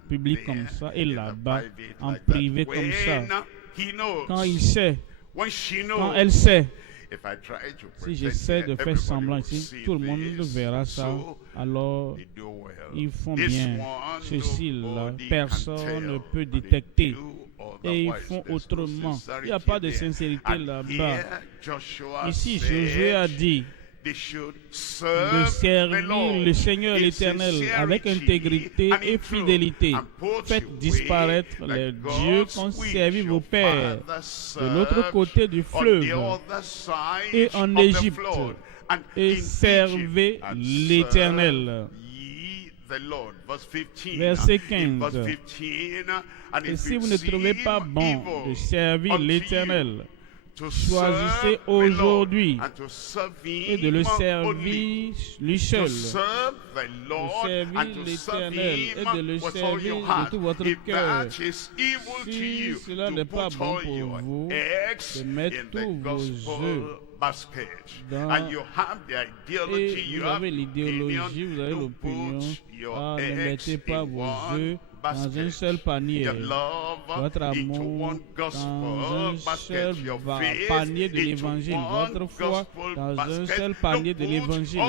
public comme ça, et là-bas, en privé comme ça. Quand il sait, quand elle sait, si j'essaie de faire semblant ici, tout le monde verra ça, alors ils font bien. Ceci-là, personne ne peut détecter. Et ils font autrement. Il n'y a pas de sincérité là-bas. Ici, Josué a dit de servir le Seigneur l'Éternel avec intégrité et fidélité. Faites disparaître les dieux qu'ont servi vos pères de l'autre côté du fleuve et en Égypte, et servez l'Éternel. Verset 15. Et si vous ne trouvez pas bon de servir l'Éternel, choisissez aujourd'hui et de le servir lui seul, de servir l'Éternel et de le servir de tout votre cœur. Si cela n'est pas bon pour vous, de mettre tous vos œufs dans, et vous avez l'idéologie, vous avez l'opinion, ne mettez pas vos œufs dans un seul panier, votre amour dans un seul panier de l'évangile, votre foi dans un seul panier de l'évangile.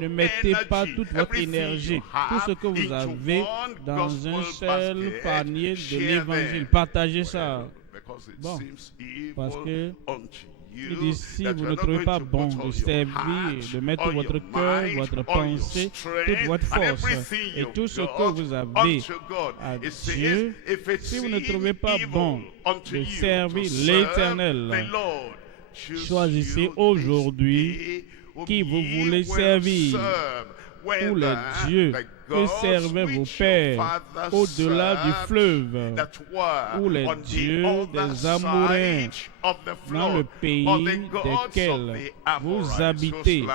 Ne mettez pas toute votre énergie, tout ce que vous avez dans un seul panier de l'évangile. Partagez ça. Bon, parce que il dit, si vous ne trouvez pas bon de servir, de mettre votre cœur, votre pensée, toute votre force et tout ce que vous avez à Dieu, si vous ne trouvez pas bon de servir l'Éternel, choisissez aujourd'hui qui vous voulez servir, ou les dieux que servaient vos pères au-delà du fleuve, ou les dieux des Amoréens dans le pays desquels vous habitez.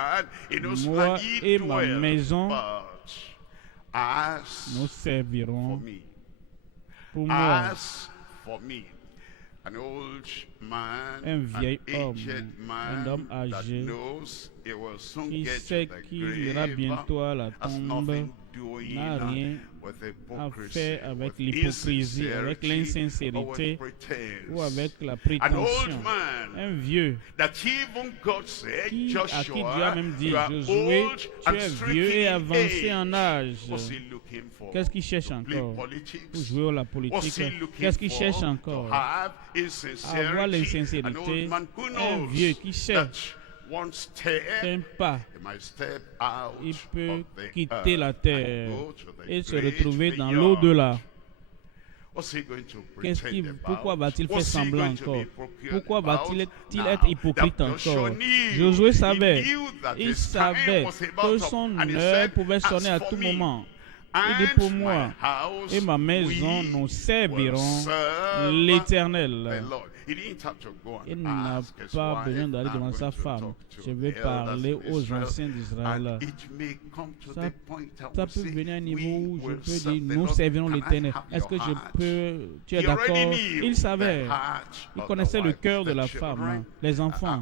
Moi et ma maison, nous servirons pour moi. Un vieil homme, un homme âgé, qui sait qu'il ira bientôt à la tombe, n'a rien à faire avec l'hypocrisie, avec l'insincérité ou avec la prétention. Un vieux à qui Dieu a même dit, Josué, tu es vieux et avancé en âge. Qu'est-ce qu'il cherche encore? Pour jouer à la politique. Qu'est-ce qu'il cherche encore? Avoir l'insincérité. Un vieux qui cherche un pas, il peut quitter la terre et se retrouver dans l'au-delà. Pourquoi va-t-il faire semblant encore? Pourquoi va-t-il être hypocrite encore? Josué savait, il savait que son heure pouvait sonner à tout moment. Il dit, pour moi et ma maison, nous servirons l'Éternel. Il n'a pas besoin d'aller devant sa femme. Je vais parler aux anciens d'Israël. Ça peut venir à un niveau où je peux dire, nous servirons l'Éternel. Est-ce que je peux... Tu es d'accord? Il savait. Il connaissait le cœur de la femme, les enfants.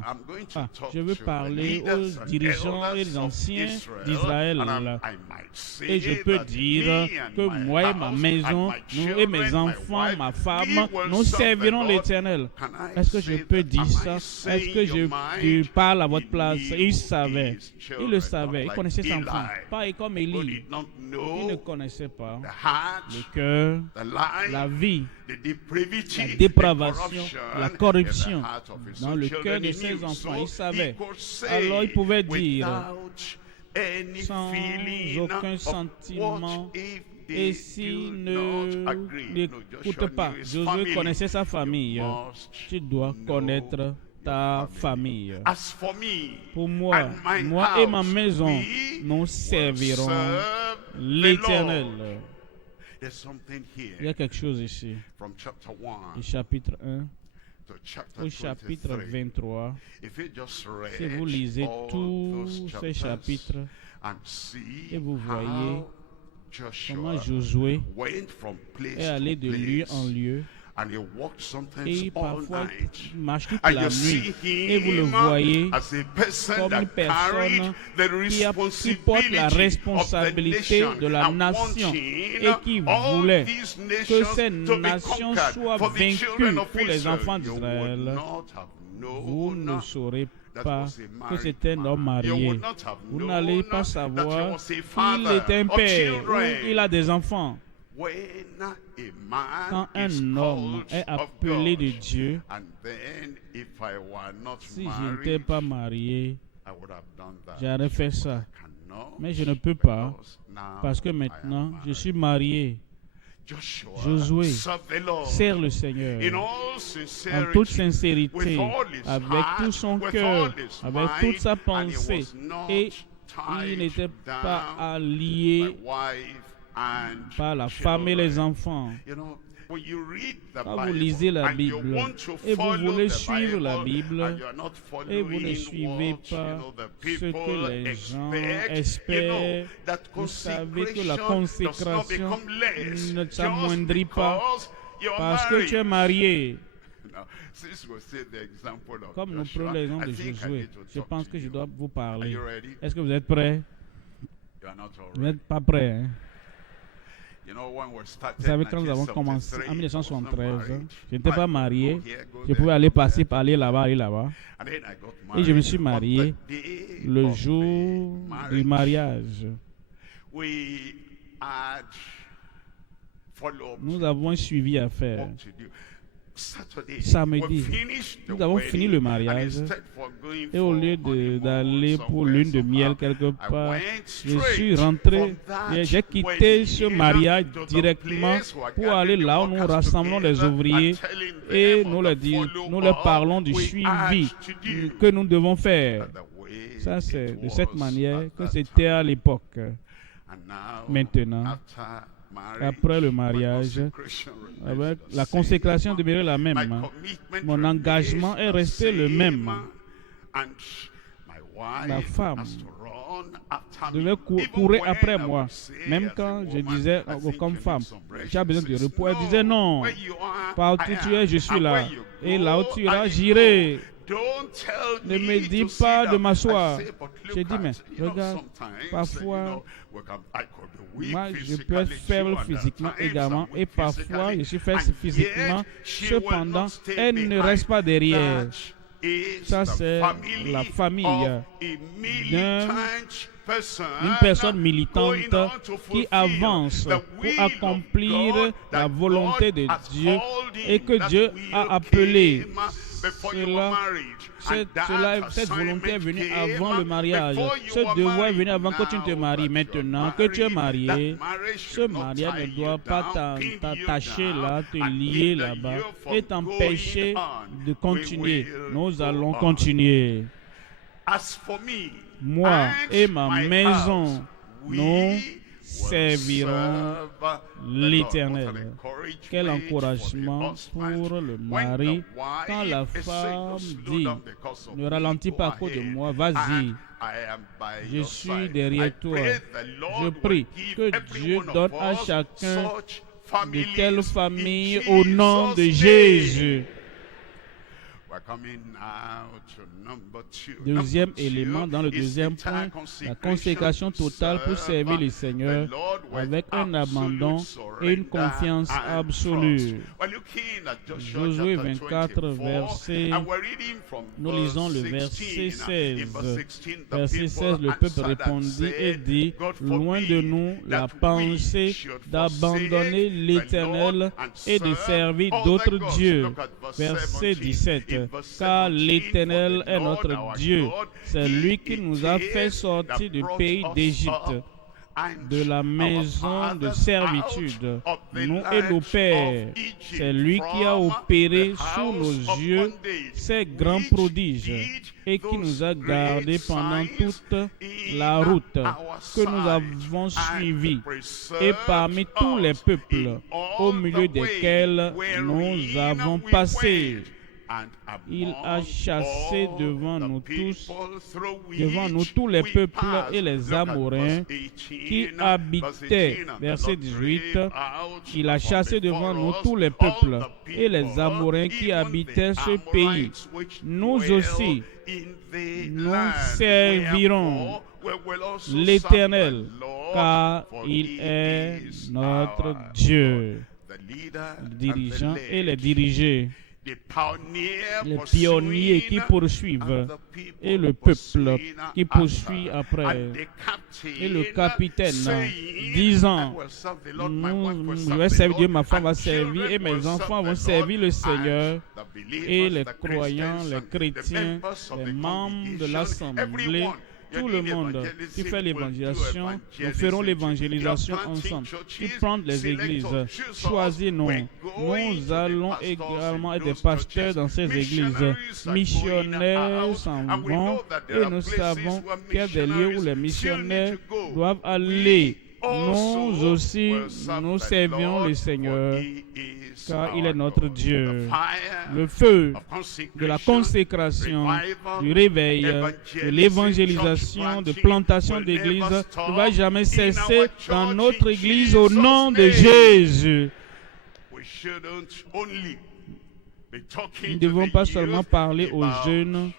Je veux parler aux dirigeants et aux anciens d'Israël. Et je peux dire que moi et ma maison, nous et mes enfants, ma femme, nous servirons l'Éternel. Est-ce que je peux dire ça? Est-ce que je parle à votre place? Il savait. Il le savait. Il connaissait son enfant. Pareil comme Élie. Il ne connaissait pas le cœur, la vie, la dépravation, la corruption dans le cœur de ses enfants. Il savait. Alors il pouvait dire sans aucun sentiment. Et s'il n'écoute pas, Josué connaissait sa famille. Tu dois connaître ta famille. Pour moi et ma maison, nous servirons l'Éternel. Il y a quelque chose ici. Du chapitre 1 au chapitre 23. Si vous lisez tous ces chapitres et vous voyez comment Josué est allé de lieu en lieu et parfois il marche toute la nuit et vous le voyez comme une personne qui porte la responsabilité de la nation et qui voulait que cette nation soit vaincue pour les enfants d'Israël. Vous ne saurez pas que c'était un homme marié. Vous n'allez pas savoir qu'il est un père ou il a des enfants. Quand un homme est appelé de Dieu, si je n'étais pas marié, j'aurais fait ça. Mais je ne peux pas parce que maintenant je suis marié. Josué sert le Seigneur en toute sincérité, avec tout son cœur, avec toute sa pensée, et il n'était pas allié par la femme et les enfants. Quand vous lisez la Bible et vous voulez suivre la Bible et vous ne suivez pas ce que les gens espèrent, vous savez que la consécration ne s'amoindrit pas parce que tu es marié. Comme nous prenons l'exemple de Josué, je pense que je dois vous parler. Est-ce que vous êtes prêts? Vous n'êtes pas prêts, hein? Vous savez, quand nous avons commencé en 1973, je n'étais pas marié. Je pouvais aller passer, aller là-bas, aller là-bas. Et je me suis marié le jour du mariage. Nous avons un suivi à faire. Samedi, nous avons fini le mariage et au lieu d'aller pour lune de miel quelque part, je suis rentré et j'ai quitté ce mariage directement pour aller là où nous rassemblons les ouvriers et nous leur parlons du suivi que nous devons faire. Ça, c'est de cette manière que c'était à l'époque. Maintenant, après le mariage, avec la consécration demeurait la même. Mon engagement est resté le même. Ma femme devait courir après moi. Même quand je disais comme femme, tu as besoin de repos, elle disait non. Partout tu es, je suis là. Et là où tu iras, j'irai. Ne me dis pas de m'asseoir. J'ai dit, mais regarde, parfois, moi, je peux être faible physiquement également, et parfois, je suis faible physiquement. Cependant, elle ne reste pas derrière. Ça, c'est la famille d'une personne militante qui avance pour accomplir la volonté de Dieu et que Dieu a appelé. Cette volonté est venue avant le mariage. Ce devoir est venu avant que tu ne te maries. Maintenant que tu es marié, ce mariage ne doit pas t'attacher là, te lier là-bas et t'empêcher de continuer. Nous allons continuer. Moi et ma maison, nous servirons l'Éternel. Quel encouragement pour le mari quand la femme dit « Ne ralentis pas à cause de moi, vas-y, je suis derrière toi. » Je prie que Dieu donne à chacun de telles familles au nom de Jésus. Deuxième élément, dans le deuxième point, la consécration totale pour servir le Seigneur avec un abandon et une confiance absolue. Josué 24, verset, nous lisons le verset 16. Verset 16, le peuple répondit et dit, loin de nous la pensée d'abandonner l'Éternel et de servir d'autres dieux. Verset 17, car l'Éternel est notre Dieu, c'est lui qui nous a fait sortir du pays d'Égypte, de la maison de servitude, nous et nos pères. C'est lui qui a opéré sous nos yeux ces grands prodiges et qui nous a gardés pendant toute la route que nous avons suivie et parmi tous les peuples au milieu desquels nous avons passé. Il a chassé devant nous tous les peuples et les Amoréens qui habitaient. Verset 18, il a chassé devant nous tous les peuples et les Amoréens qui habitaient ce pays. Nous aussi, nous servirons l'Éternel, car il est notre Dieu. Les dirigeants et les dirigés, les pionniers qui poursuivent et le peuple qui poursuit après et le capitaine disant je vais servir Dieu, ma femme va servir et mes enfants vont servir le Seigneur, et les croyants, les chrétiens, les membres de l'assemblée, tout le monde qui fait l'évangélisation, nous ferons l'évangélisation ensemble. Qui prendre les églises, choisis-nous. Nous allons également être des pasteurs dans ces églises. Missionnaires s'en vont et nous savons qu'il y a des lieux où les missionnaires doivent aller. Nous aussi, nous servirons le Seigneur, car il est notre Dieu. Le feu de la consécration, du réveil, de l'évangélisation, de plantation d'église ne va jamais cesser dans notre église au nom de Jésus. Nous ne devons pas seulement parler aux jeunes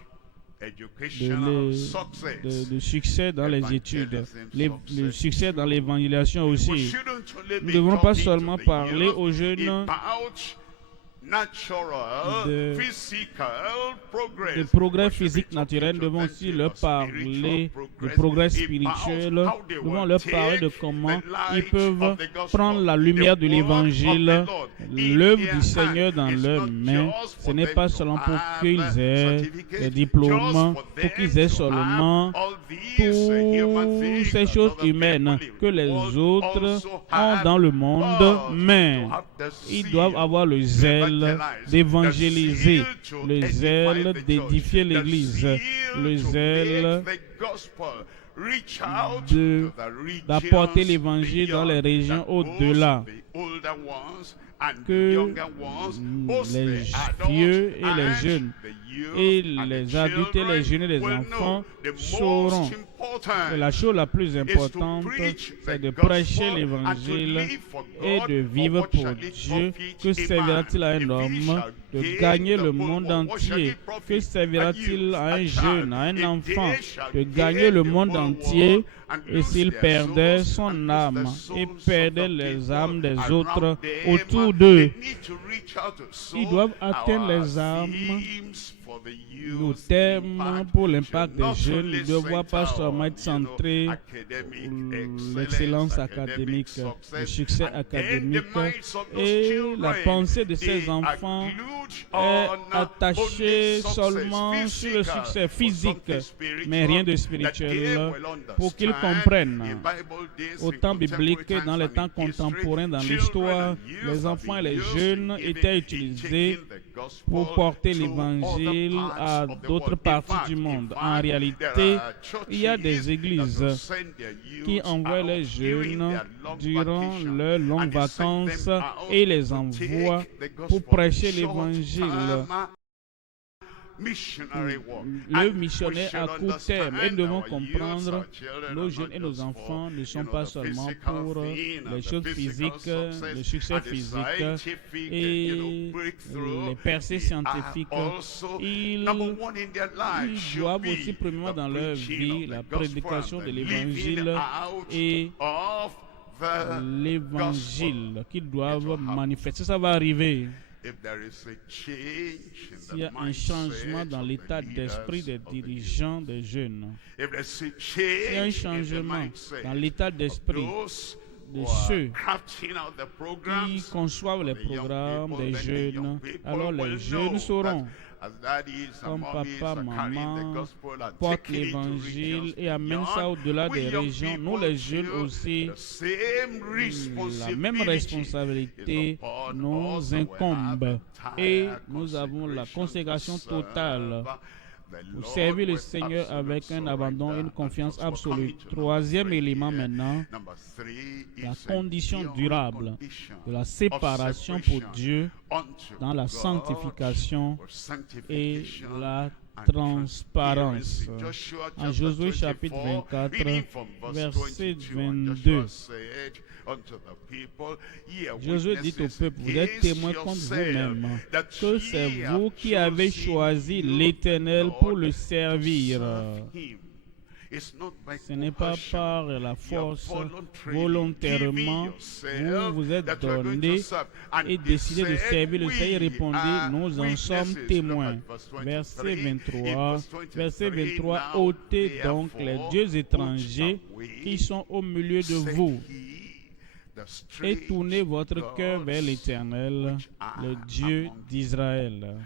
de succès dans les études, le succès dans l'évangélisation aussi. Nous ne devons pas seulement parler aux jeunes de progrès physique naturel, nous devons aussi leur parler de progrès spirituel. Nous devons leur parler de comment ils peuvent prendre la lumière de l'évangile, l'œuvre du Seigneur dans leurs mains. Ce n'est pas seulement pour qu'ils aient des diplômes, pour qu'ils aient seulement toutes ces choses humaines que les autres ont dans le monde, mais ils doivent avoir le zèle d'évangéliser, le zèle d'édifier l'Église, le zèle d'apporter l'évangile dans les régions au-delà, que les vieux et les jeunes, et les adultes et les jeunes et les enfants sauront que la chose la plus importante, c'est de prêcher l'évangile et de vivre pour Dieu. Que servira-t-il à un homme de gagner le monde entier? Que servira-t-il à un jeune, à un enfant de gagner le monde entier et s'il perdait son âme et perdait les âmes des autres autour d'eux? Ils doivent atteindre les âmes. Nos thèmes pour l'impact des jeunes ne doivent pas seulement être centrés sur l'excellence académique, le succès académique, et la pensée de ces enfants est attachée seulement sur le succès physique, mais rien de spirituel, pour qu'ils comprennent. Au temps biblique, dans les temps contemporains, dans l'histoire, les enfants et les jeunes étaient utilisés pour porter l'évangile à d'autres parties du monde. En réalité, il y a des églises qui envoient les jeunes durant leurs longues vacances et les envoient pour prêcher l'évangile. Le missionnaire à court terme. Et nous devons comprendre, nos jeunes et nos enfants ne sont pas seulement pour les choses physiques, le succès physique et les percées scientifiques. Ils doivent aussi, premièrement dans leur vie, la prédication de l'évangile et l'évangile qu'ils doivent manifester. Ça va arriver. S'il y a un changement dans l'état d'esprit des dirigeants des jeunes, s'il y a un changement dans l'état d'esprit de ceux qui conçoivent les programmes des jeunes, alors les jeunes sauront, comme papa, maman portent l'évangile et amènent ça au-delà des régions. Nous, les jeunes aussi, la même responsabilité nous incombe et nous avons la consécration totale pour servir le Seigneur avec un abandon et une confiance absolue. Troisième élément maintenant, la condition durable de la séparation pour Dieu dans la sanctification et la transparence. En Josué chapitre 24, verset 22, Josué dit au peuple, vous êtes témoins contre vous-même que c'est vous qui avez choisi l'Éternel pour le servir. Ce n'est pas par la force, volontairement, vous vous êtes donné et décidé de servir le Seigneur. Répondez, nous en sommes témoins. Verset 23, ôtez donc les dieux étrangers qui sont au milieu de vous et tournez votre cœur vers l'Éternel, le Dieu d'Israël.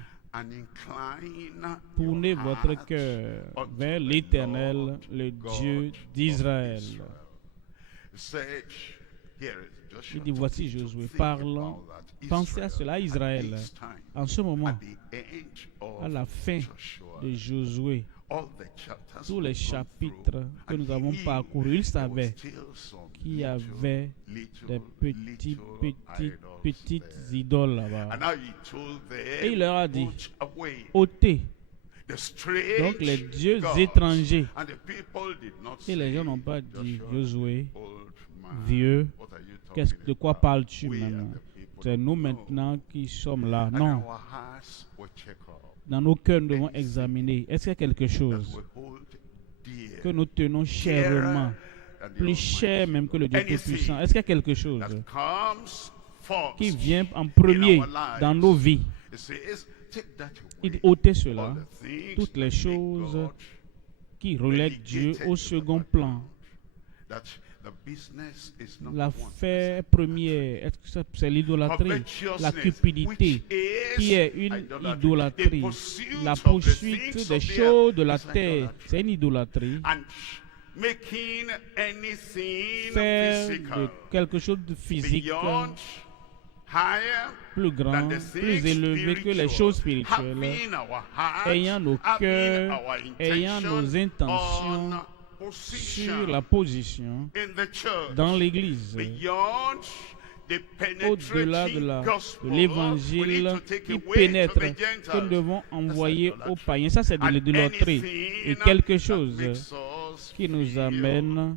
Tournez votre cœur vers l'Éternel, le Dieu d'Israël. Il dit, voici Josué, parlant, pensez à cela, Israël. En ce moment, à la fin de Josué, tous les chapitres que nous avons parcourus, il savait qu'il y avait des petites idoles là-bas. Et il leur a dit, ôtez donc les dieux étrangers. Et les gens n'ont pas dit, Josué, vieux, de quoi parles-tu maintenant? C'est nous maintenant qui sommes là. Non. Dans nos cœurs, nous devons examiner. Est-ce qu'il y a quelque chose que nous tenons chèrement, plus cher même que le Dieu Tout-Puissant? Est-ce qu'il y a quelque chose qui vient en premier dans nos vies? Il dit, ôtez cela, toutes les choses qui relèguent Dieu au second plan. L'affaire première, c'est l'idolâtrie, la cupidité, qui est une idolâtrie. La poursuite des choses de la terre, c'est une idolâtrie. Faire de quelque chose de physique plus grand, plus élevé que les choses spirituelles, ayant nos cœurs, ayant nos intentions sur la position dans l'Église, au-delà de l'évangile qui pénètre, que nous devons envoyer aux païens. Ça, c'est de l'idolâtrie et quelque chose qui nous amène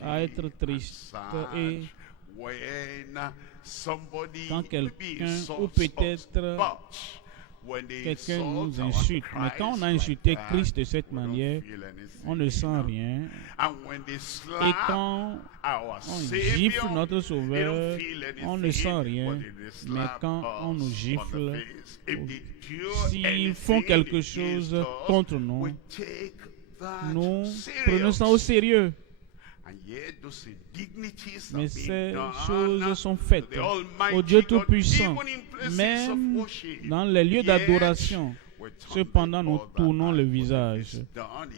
à être tristes et quand quelqu'un ou peut-être quelqu'un nous insulte. Mais quand on a insulté Christ de cette manière, on ne sent rien. Et quand on gifle notre Sauveur, on ne sent rien. Mais quand on nous gifle, s'ils font quelque chose contre nous, nous prenons ça au sérieux. Mais ces choses sont faites au Dieu Tout-Puissant, même dans les lieux d'adoration. Cependant, nous tournons le visage.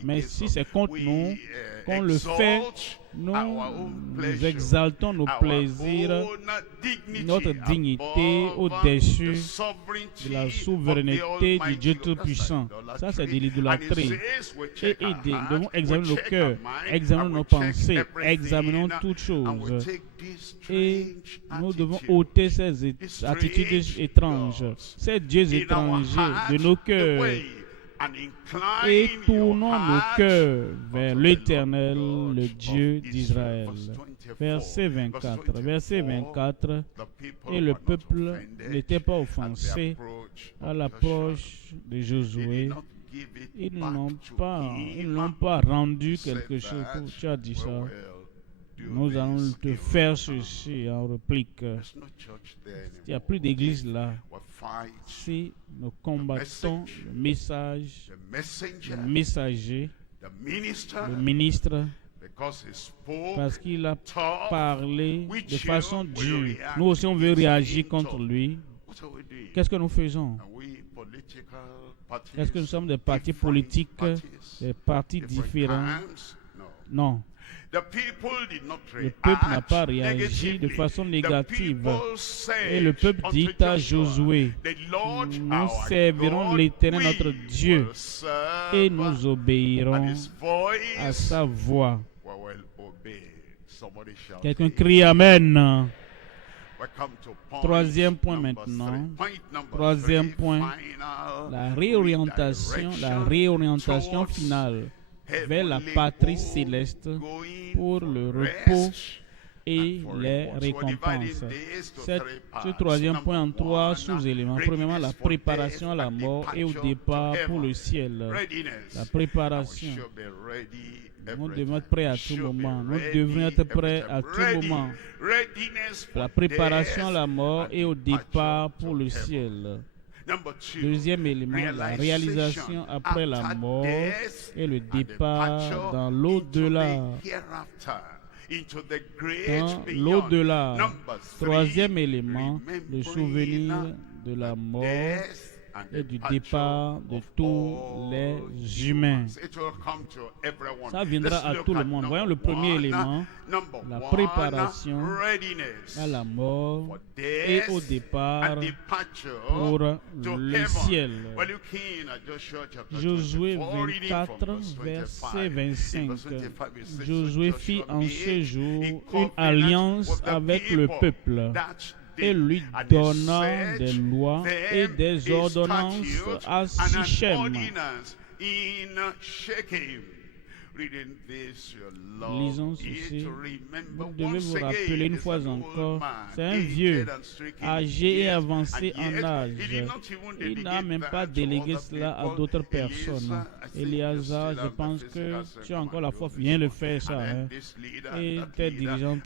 Mais si c'est contre nous qu'on le fait, nous exaltons nos plaisirs, notre dignité au-dessus de la souveraineté du Dieu Tout-Puissant. Ça, c'est de l'idolâtrie. Et nous devons examiner nos cœurs, examiner nos pensées, examinons toutes choses. Et nous devons ôter ces attitudes étranges, ces dieux étrangers de nos cœurs. Et tournons nos cœurs vers l'Éternel, le Dieu d'Israël. Verset 24. Verset 24. Et le peuple n'était pas offensé à l'approche de Josué. Ils ne l'ont pas rendu quelque chose. Tu as dit ça. Nous allons te faire ceci en réplique. Il n'y a plus d'église là. Si nous combattons le message, le messager, le ministre, parce qu'il a parlé de façon dure. Nous aussi, on veut réagir contre lui. Qu'est-ce que nous faisons? Est-ce que nous sommes des partis politiques, des partis différents? Non. Le peuple n'a pas réagi de façon négative. Et le peuple dit à Josué, nous servirons l'Éternel notre Dieu et nous obéirons à sa voix. Quelqu'un crie Amen. Troisième point maintenant. Troisième point, la réorientation finale vers la patrie céleste pour le repos et les récompenses. Ce troisième point en trois sous-éléments. Premièrement, la préparation à la mort et au départ pour le ciel. La préparation. Nous devons être prêts à tout moment. Nous devons être prêts à tout moment. La préparation à la mort et au départ pour le ciel. Deuxième élément, la réalisation après la mort et le départ dans l'au-delà. Dans l'au-delà. Troisième élément, le souvenir de la mort et du départ de tous les humains. Ça viendra à tout le monde. Voyons le premier élément, la préparation à la mort et au départ pour le ciel. Josué 24, verset 25. Josué fit en ce jour une alliance avec le peuple et lui donna des lois et des ordonnances à Sichem. Lisons ceci. Vous devez vous rappeler une fois encore, c'est un vieux, âgé et avancé en âge. Il n'a même pas délégué cela à d'autres personnes. Éléazar, je pense que tu as encore la foi, viens le faire ça. Hein. Et tel dirigeant,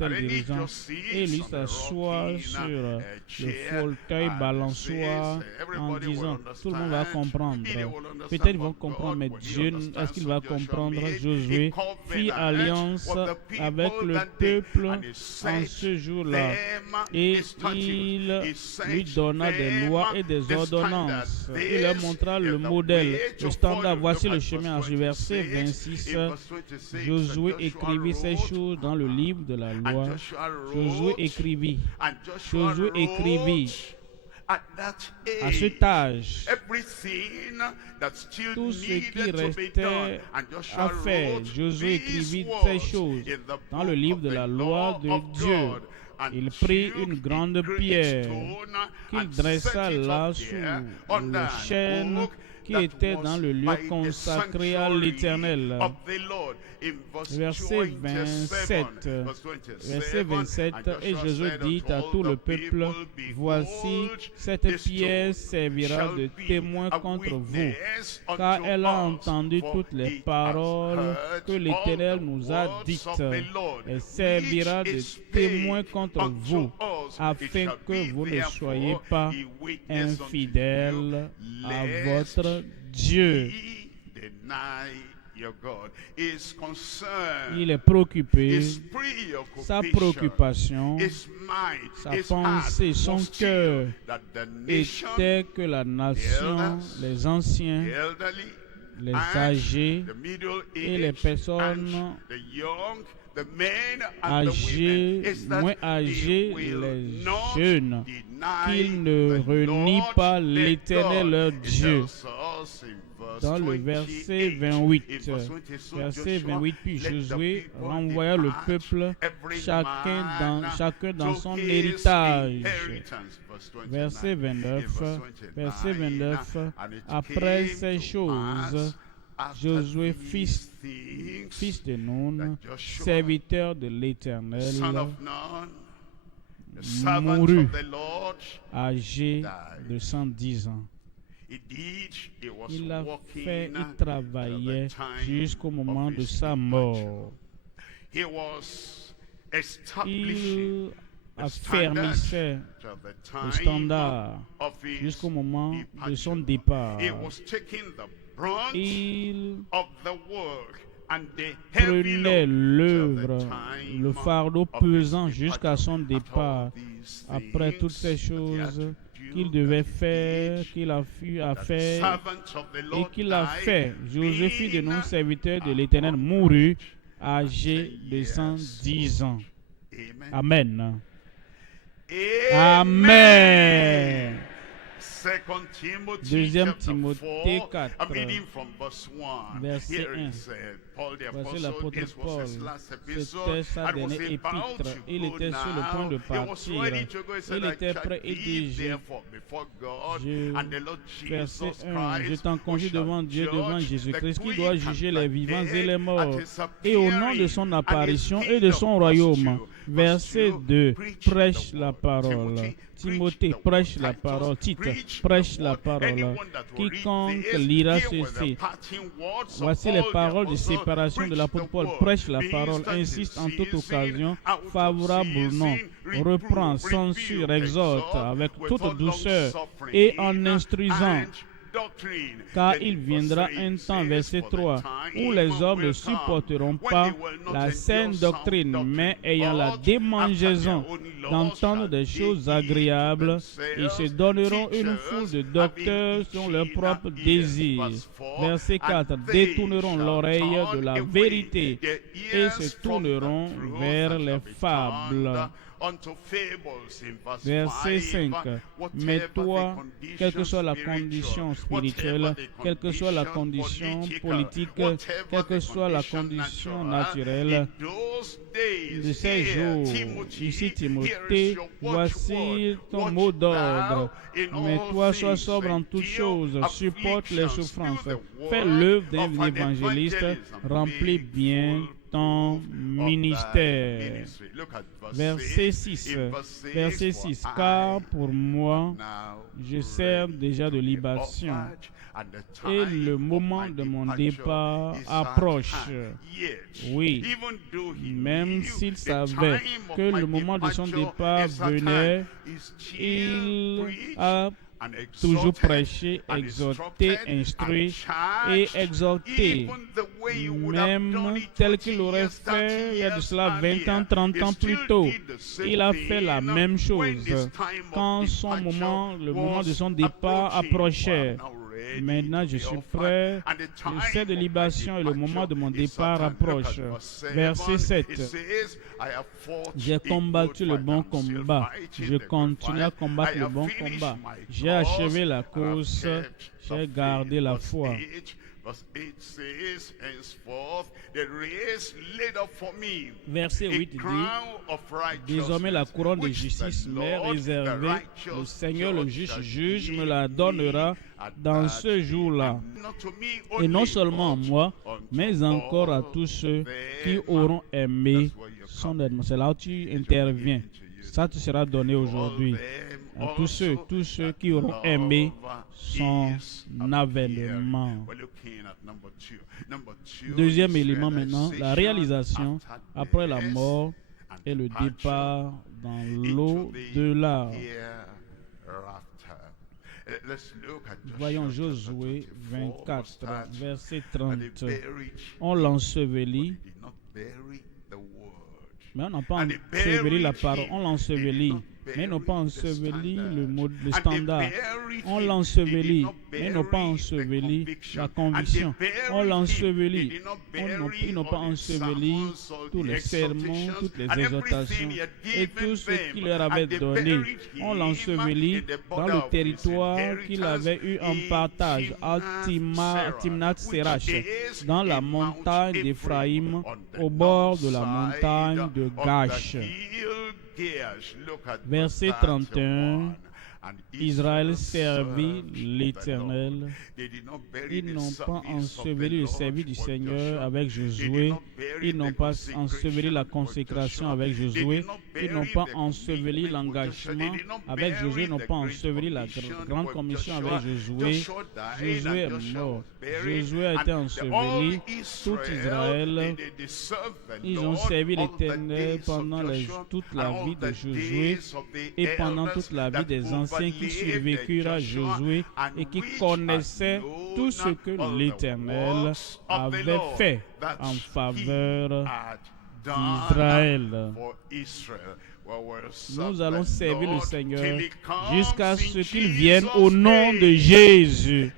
et lui s'assoit sur le fauteuil balançoire en disant, tout le monde va comprendre. Peut-être ils vont comprendre, mais Dieu, est-ce qu'il va comprendre? Josué fit alliance avec le peuple en ce jour-là et il lui donna des lois et des ordonnances. Il leur montra le modèle, le standard. Voici le chemin. Verset 26, Josué écrivit ces choses dans le livre de la loi. Josué écrivit À cet âge, tout ce qui restait à faire, Josué écrivit ces choses dans le livre de la loi de Dieu. Il prit une grande pierre qu'il dressa là sous le chêne qui était dans le lieu consacré à l'Éternel. Verset 27. Et Josué dit à tout le peuple, voici, cette pierre servira de témoin contre vous, car elle a entendu toutes les paroles que l'Éternel nous a dites. Elle servira de témoin contre vous, afin que vous ne soyez pas infidèles à votre Dieu. Il est préoccupé, sa préoccupation, sa pensée, son cœur était que la nation, les anciens, les âgés et les personnes âgés, moins âgés, les jeunes, qu'ils ne renient pas l'Éternel leur Dieu. Dans le verset 28, puis Josué renvoya le peuple, chacun dans son héritage. Verset 29, après ces choses, Josué, fils de Nun, serviteur de l'Éternel, mourut, âgé de 110 ans. Il travaillait jusqu'au moment de sa mort. Il affermissait le standard jusqu'au moment de son départ. Il prenait l'œuvre, le fardeau pesant jusqu'à son départ. Après toutes ces choses qu'il devait faire, qu'il a eu à faire et qu'il a fait, Josué, fils de Nun, serviteur de l'Éternel, mourut âgé de 110 ans. Amen. Amen. 2 Timothée 4, verset 1. Voici l'apôtre Paul. C'était sa dernière épître. Il était sur le point de partir. Il était prêt et dit, verset 1, je t'en conjure devant Dieu, devant Jésus-Christ, qui doit juger les vivants et les morts, et au nom de son apparition et de son royaume. Verset 2, prêche la parole. Timothée, prêche la parole. Tite, prêche la parole. Quiconque lira ceci. Voici les paroles de séparation de l'apôtre Paul. Prêche la parole, insiste en toute occasion, favorable ou non, reprend, censure, exhorte avec toute douceur et en instruisant. Car il viendra un temps, verset 3, où les hommes ne supporteront pas la saine doctrine, mais ayant la démangeaison d'entendre des choses agréables, ils se donneront une foule de docteurs selon leurs propres désirs. Verset 4, détourneront l'oreille de la vérité et se tourneront vers les fables. Verset 5. Mais toi, quelle que soit la condition spirituelle, quelle que soit la condition politique, quelle que soit la condition naturelle de ces jours, ici Timothée, voici ton mot d'ordre. Mais toi, sois sobre en toutes choses, supporte les souffrances, fais l'œuvre d'un évangéliste, remplis bien ton ministère. Verset 6. Car pour moi, je sers déjà de libation et le moment de mon départ approche. Oui, même s'il savait que le moment de son départ venait, il a toujours prêché, exhorté, instruit et exhorté, même tel qu'il aurait fait il y a de cela 20 ans, 30 ans plus tôt. Il a fait la même chose quand le moment de son départ approchait. Maintenant, je suis prêt. Le set de libation et le moment de mon départ approche. Verset 7. J'ai combattu le bon combat. Je continue à combattre le bon combat. J'ai achevé la course. J'ai gardé la foi. Verset 8 dit, désormais la couronne de justice m'est réservée. Le Seigneur, le juste juge, me la donnera dans ce jour-là. Et non seulement à moi, mais encore à tous ceux qui auront aimé son aide. C'est là où tu interviens. Ça te sera donné aujourd'hui. À tous ceux qui auront aimé son avènement. Deuxième élément maintenant, la réalisation après la mort et le départ dans l'au-delà. Voyons Josué 24, verset 30. On l'ensevelit, mais on n'a pas enseveli la parole, on l'ensevelit. Mais n'ont pas enseveli le standard. On l'ensevelit, mais n'ont pas enseveli la conviction. On l'ensevelit. Ils n'ont pas enseveli tous les sermons, toutes les exhortations et tout ce qu'il leur avait donné. On l'ensevelit dans le territoire qu'il avait eu en partage, à Timnath-Serach, dans la montagne d'Éphraïm, au bord de la montagne de Gash. Verset 31, Israël servit l'Éternel. Ils n'ont pas enseveli le service du Seigneur avec Josué. Ils n'ont pas enseveli la consécration avec Josué. Ils n'ont pas enseveli l'engagement avec Josué. Ils n'ont pas enseveli la grande commission avec Josué. Josué est mort. Josué a été enseveli. Tout Israël, ils ont servi l'Éternel pendant toute la vie de Josué et pendant toute la vie des anciens qui survécurent à Josué et qui connaissaient tout ce que l'Éternel avait fait en faveur d'Israël. Nous allons servir le Seigneur jusqu'à ce qu'il vienne au nom de Jésus.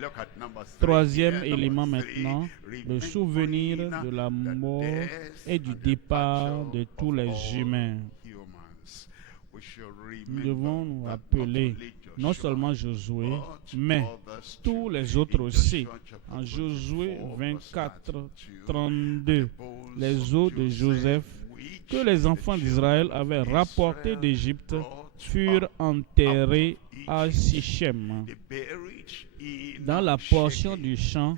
Troisième élément maintenant, le souvenir de la mort et du départ de tous les humains. Nous devons nous rappeler non seulement Josué, mais tous les autres aussi. En Josué 24, 32, les os de Joseph que les enfants d'Israël avaient rapportés d'Égypte furent enterrés à Sichem, dans la portion du champ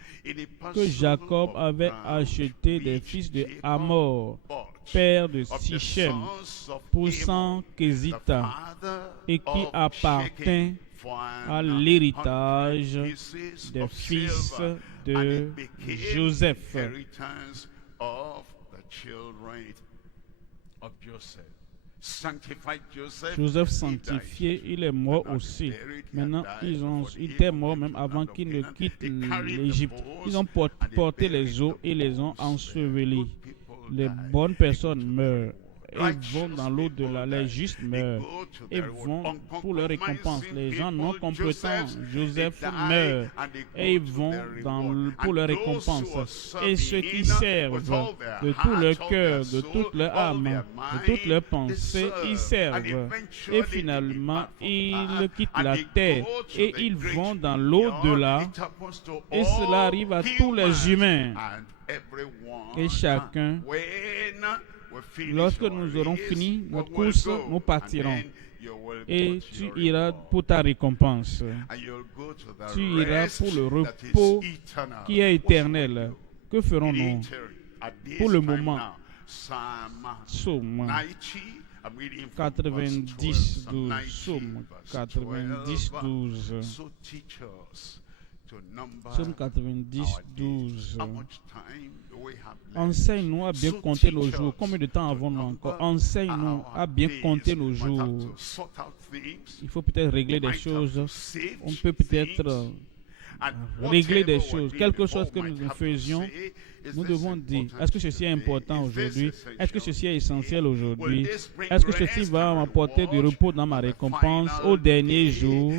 que Jacob avait acheté des fils de Hamor, père de Sichem, pour 100 kézita, et qui appartint à l'héritage des fils de Joseph. Joseph sanctifié, il est mort aussi. Maintenant, il était mort même avant qu'il ne quitte l'Égypte. Ils ont porté les os et les ont ensevelis. Les bonnes personnes meurent. Ils vont dans l'au-delà, les justes meurent et vont pour leur récompense. Les gens non compétents, Joseph meurt et ils vont pour leur récompense. Et ceux qui servent de tout leur cœur, de toute leur âme, de toute leur pensée, ils servent. Et finalement, ils quittent la terre et ils vont dans l'au-delà. Et cela arrive à tous les humains. Et chacun, lorsque nous aurons fini notre course, nous partirons. Et tu iras pour ta récompense. Tu iras pour le repos qui est éternel. Que ferons-nous? Pour le moment, Psaume 90, 12. Psaume 90, 12. Psaume 90, 12. Enseigne-nous à bien compter nos jours. Combien de temps avons-nous encore? Enseigne-nous à bien compter nos jours. Il faut peut-être régler des choses. On peut peut-être régler des choses. Quelque chose que nous faisions, nous devons dire, est-ce que ceci est important aujourd'hui? Est-ce que ceci est essentiel aujourd'hui? Est-ce que ceci va m'apporter du repos dans ma récompense au dernier jour?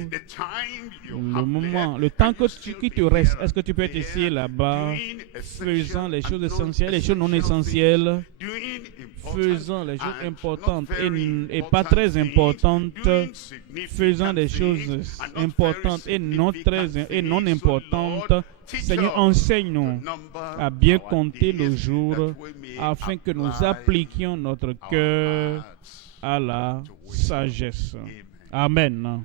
Le moment, le temps qui te reste, est-ce que tu peux être ici et là-bas, faisant les choses essentielles, les choses non essentielles, faisant les choses importantes et pas très importantes, faisant des choses importantes et non importantes. Seigneur, enseigne-nous à bien compter le jour afin que nous appliquions notre cœur à la sagesse. Amen.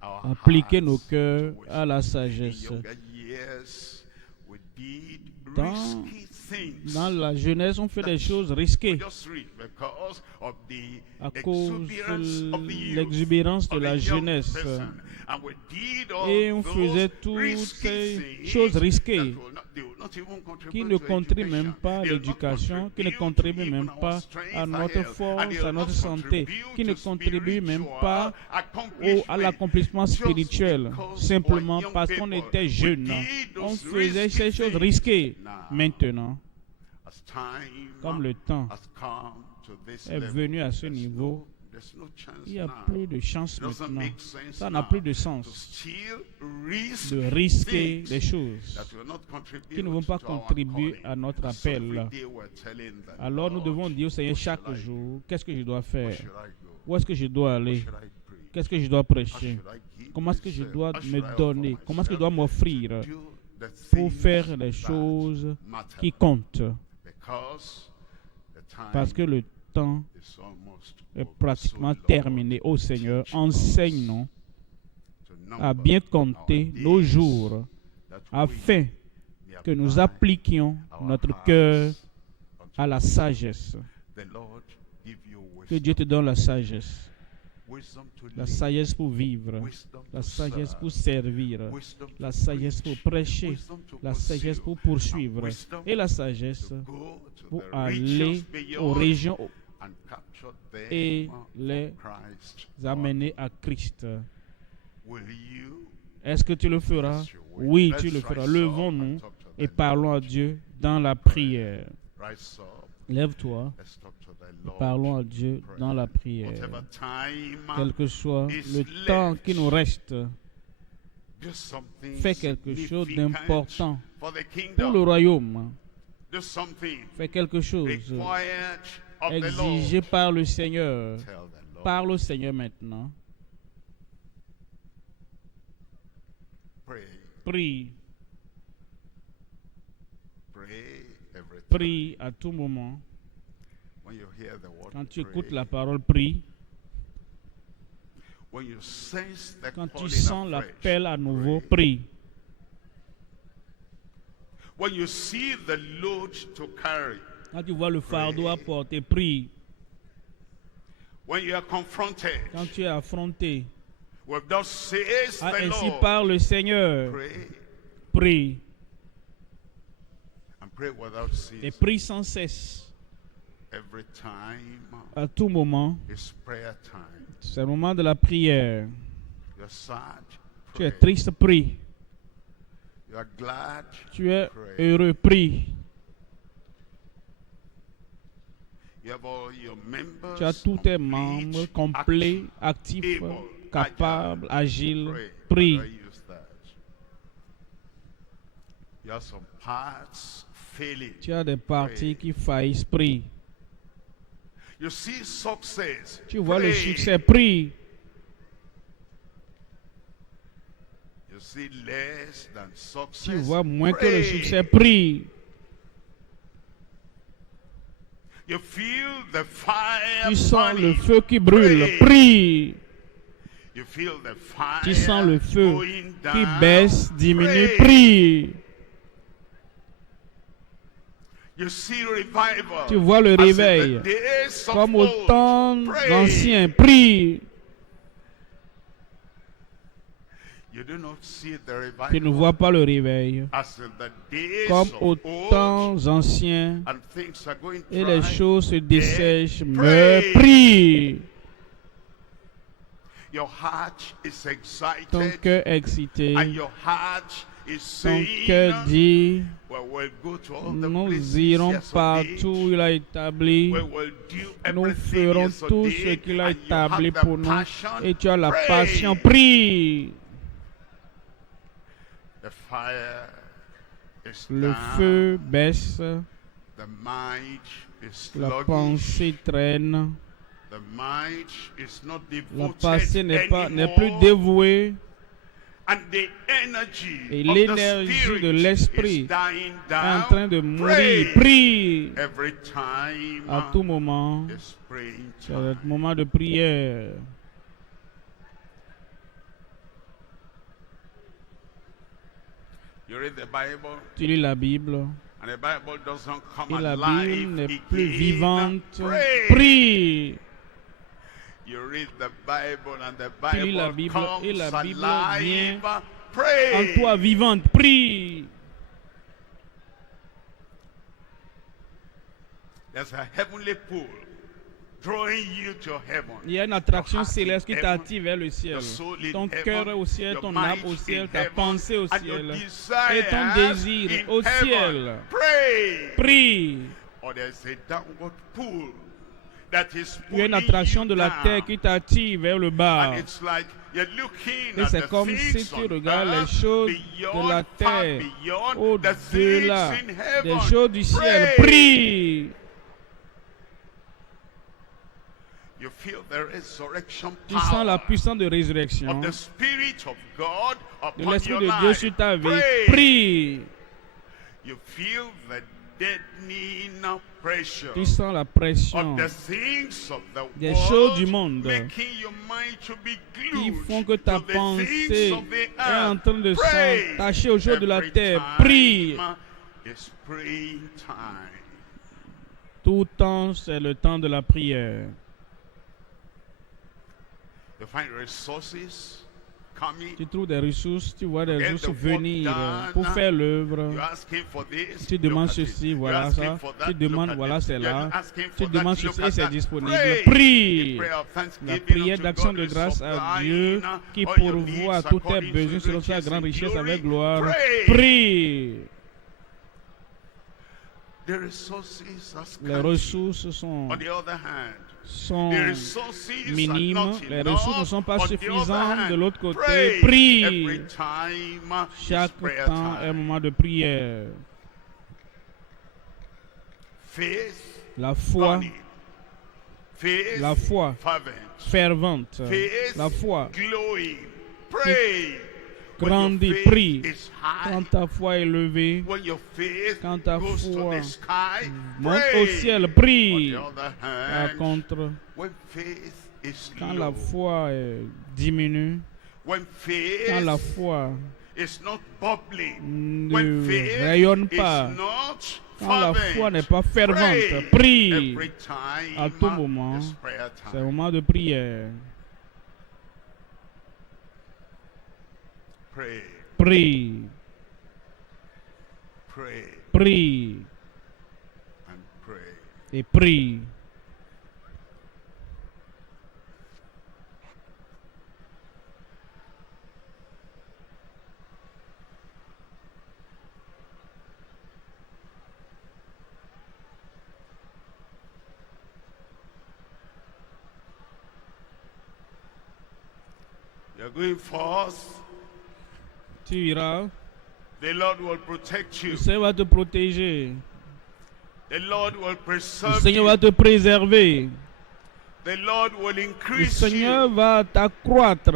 Appliquer nos cœurs à la sagesse. Dans la jeunesse, on fait des choses risquées à cause de l'exubérance de la jeunesse. Et on faisait toutes ces choses risquées qui ne contribuent même pas à l'éducation, qui ne contribuent même pas à notre force, à notre santé, qui ne contribuent même pas à l'accomplissement spirituel, simplement parce qu'on était jeunes. On faisait ces choses risquées. Maintenant, comme le temps est venu à ce niveau, il n'y a plus de chance maintenant. Ça n'a plus de sens de risquer des choses qui ne vont pas contribuer à notre appel. Alors nous devons dire au Seigneur chaque jour, qu'est-ce que je dois faire? Où est-ce que je dois aller? Qu'est-ce que je dois prêcher? Comment est-ce que je dois me donner? Comment est-ce que je dois m'offrir pour faire les choses qui comptent? Parce que le temps est pratiquement terminé. Ô Seigneur, enseigne-nous à bien compter nos jours afin que nous appliquions notre cœur à la sagesse. Que Dieu te donne la sagesse. La sagesse pour vivre, la sagesse pour servir, la sagesse pour prêcher, la sagesse pour poursuivre et la sagesse pour aller aux régions et les amener à Christ. Est-ce que tu le feras? Oui, tu le feras. Levons-nous et parlons à Dieu dans la prière. Lève-toi. Parlons à Dieu dans la prière. Quel que soit le temps qui nous reste, fais quelque chose d'important pour le royaume. Fais quelque chose exigé par le Seigneur. Parle au Seigneur maintenant. Prie. Prie à tout moment. Quand tu écoutes la parole, prie. Quand tu sens l'appel à nouveau, prie. Quand tu vois le fardeau à porter, prie. Quand tu es affronté, ainsi parle le Seigneur, prie. Et prie sans cesse. À tout moment, c'est le moment de la prière. Tu es triste, prie. Tu es heureux, prie. Tu as tous tes membres complets, actifs, capables, agiles, prie. Tu as des parties qui faillissent, prie. Tu vois le succès, prie. Tu vois moins que le succès, prie. Tu sens le feu qui brûle, prie. Tu sens le feu qui baisse, diminue, prie. Tu vois le réveil comme au temps ancien, prie. Tu ne vois pas le réveil comme au temps ancien et les choses se dessèchent, mais prie. Ton cœur excité, ton cœur dit, nous irons partout où il a établi, nous ferons tout ce qu'il a établi pour nous, et tu as la passion. Prie. Le feu baisse, la pensée traîne, la pensée n'est plus dévouée, et l'énergie de l'esprit est en train de mourir. Prie à tout moment, c'est le moment de prière. Tu lis la Bible et la Bible n'est plus vivante. Prie. Tu lis la Bible et la Bible vient en toi vivante. Prie. Il y a une attraction céleste qui t'attire vers le ciel. Ton cœur au ciel, ton âme au ciel, ta pensée au ciel et ton désir au ciel. Prie. Il y a une attraction de la terre qui t'attire vers le bas. Et c'est comme si tu regardes les choses de la terre au-delà des choses du ciel. Prie. Tu sens la puissance de résurrection de l'Esprit de Dieu sur ta vie. Prie. Tu sens la pression des choses du monde qui font que ta pensée est en train de s'attacher aux choses de la terre. Prie. Tout temps, c'est le temps de la prière. Tu trouves des ressources, tu vois des ressources venir pour faire l'œuvre. Tu demandes ceci, voilà ça. Tu demandes, voilà c'est là. Tu demandes ceci et c'est disponible. Prie. La prière d'action de grâce à Dieu qui pourvoit tous tes besoins selon sa grande richesse avec gloire. Prie. Les ressources sont minimes, les ressources ne sont pas suffisantes de l'autre côté. Prie. Chaque temps est un moment de prière. La foi fervente, la foi grandit, prie. Quand ta foi est levée, quand ta foi monte au ciel, prie. Par contre, quand la foi diminue, quand la foi ne rayonne pas, quand la foi n'est pas fervente, prie. À tout moment, c'est un moment de prière. Prie. Prie. Et prie. You're going forth. Tu iras. The Lord will protect you. Le Seigneur va te protéger. The Lord will preserve Le Seigneur va te préserver. The Lord will Le increase Seigneur you. va t'accroître.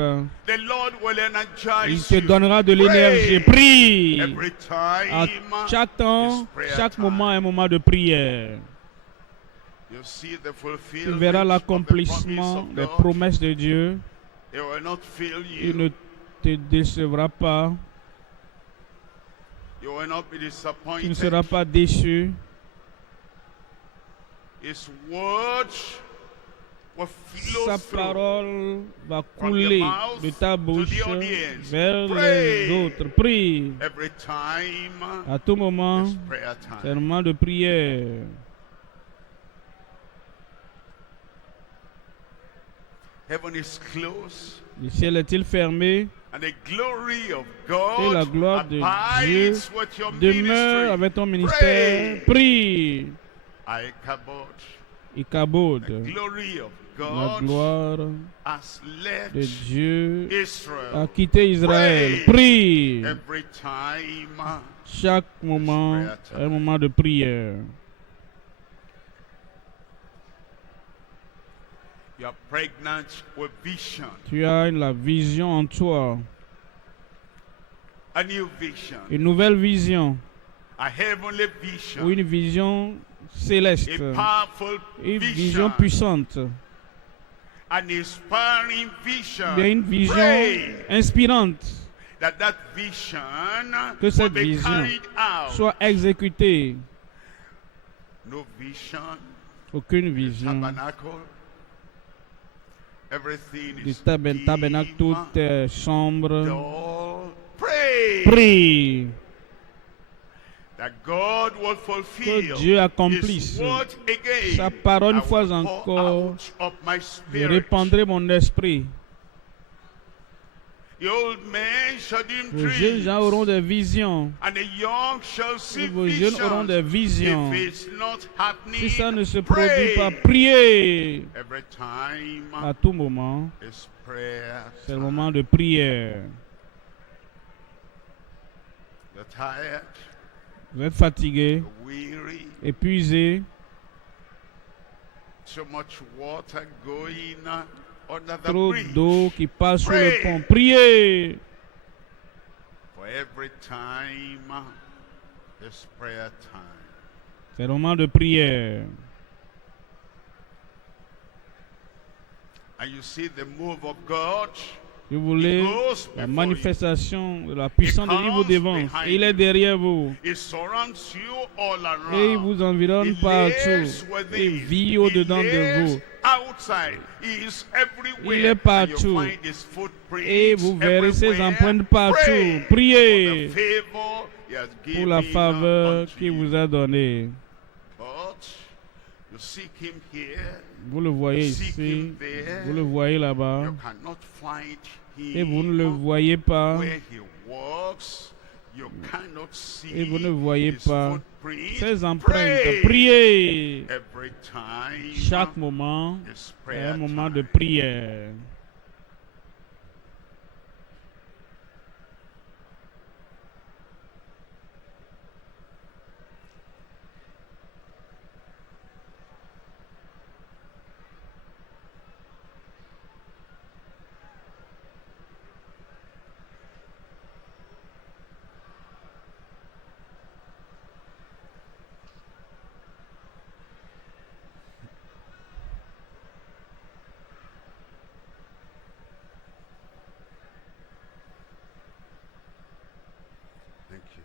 The Lord will Il energize te you. donnera de l'énergie. Prie. Every À time chaque temps, is prayer chaque time. moment est un moment de prière. You see the Tu fulfillment verras of the l'accomplissement promise of des God. promesses de Dieu. It will not fail Il you. ne te décevra pas. You will not be Tu ne disappointed. seras pas déçu. His word will flow Sa through. parole va From couler your mouth de ta to bouche the audience. vers Pray. les autres. Prie. Every time À tout moment, is prayer c'est un time. moment de prière. Heaven is closed. Le ciel est-il fermé? And the glory of Et la God gloire de Dieu abides with your demeure avec ton ministère. Pray. Prie. The Ikabod. glory of La God gloire has left de Dieu a Israel. quitté Israël. Prie. Every time Chaque moment est un moment de prière. you are pregnant with vision, Tu as la vision en toi. a new vision, Une nouvelle vision. a heavenly Ou vision, une vision céleste. a powerful Une vision vision, puissante. an inspiring vision. Il y a une vision Pray inspirante. that vision Que will cette be vision carried out. soit exécutée. No vision, Aucune vision tabernacle, everything du is tabernacle, tout dim, est sombre. dull. Pray Prie that God will que fulfill Dieu His accomplisse word again. sa parole I une fois will pour encore. out of my Je spirit. répandrai mon esprit. The old men shall dream Vos jeunes dreams, gens auront des visions. and the young shall see Vos jeunes auront des visions. visions. If it's not happening, Si ça ne se pray. produit pas, priez. Every time À tout moment, is prayer. c'est le moment de prière. You're tired, Vous êtes fatigué, you're weary, épuisé. so much water going under the Trop bridge. d'eau qui passe sur le Pray. pont. Priez. For every time is prayer time. C'est le moment de prière. And you see the move of God. Si vous voulez He goes la before manifestation de la puissance de Dieu vous devance. Et il est derrière vous. you. He surrounds you all around. Et il vous environne He partout. lives Il within. vit au-dedans He de lives vous. outside. He is everywhere. Il est partout. And you find his footprints Et vous verrez ses everywhere. empreintes partout. Pray Priez for the favor he has pour la given faveur unto qu'il you. vous a donnée. But you seek him here. Vous le voyez Seek ici. him there. Vous le voyez là-bas. You cannot find him. Et vous ne le voyez pas. Where he walks, you cannot see Et vous ne voyez his pas footprints. ses empreintes. Pray. Priez. Every time Chaque moment is est prayer un moment time. de prière. Thank you.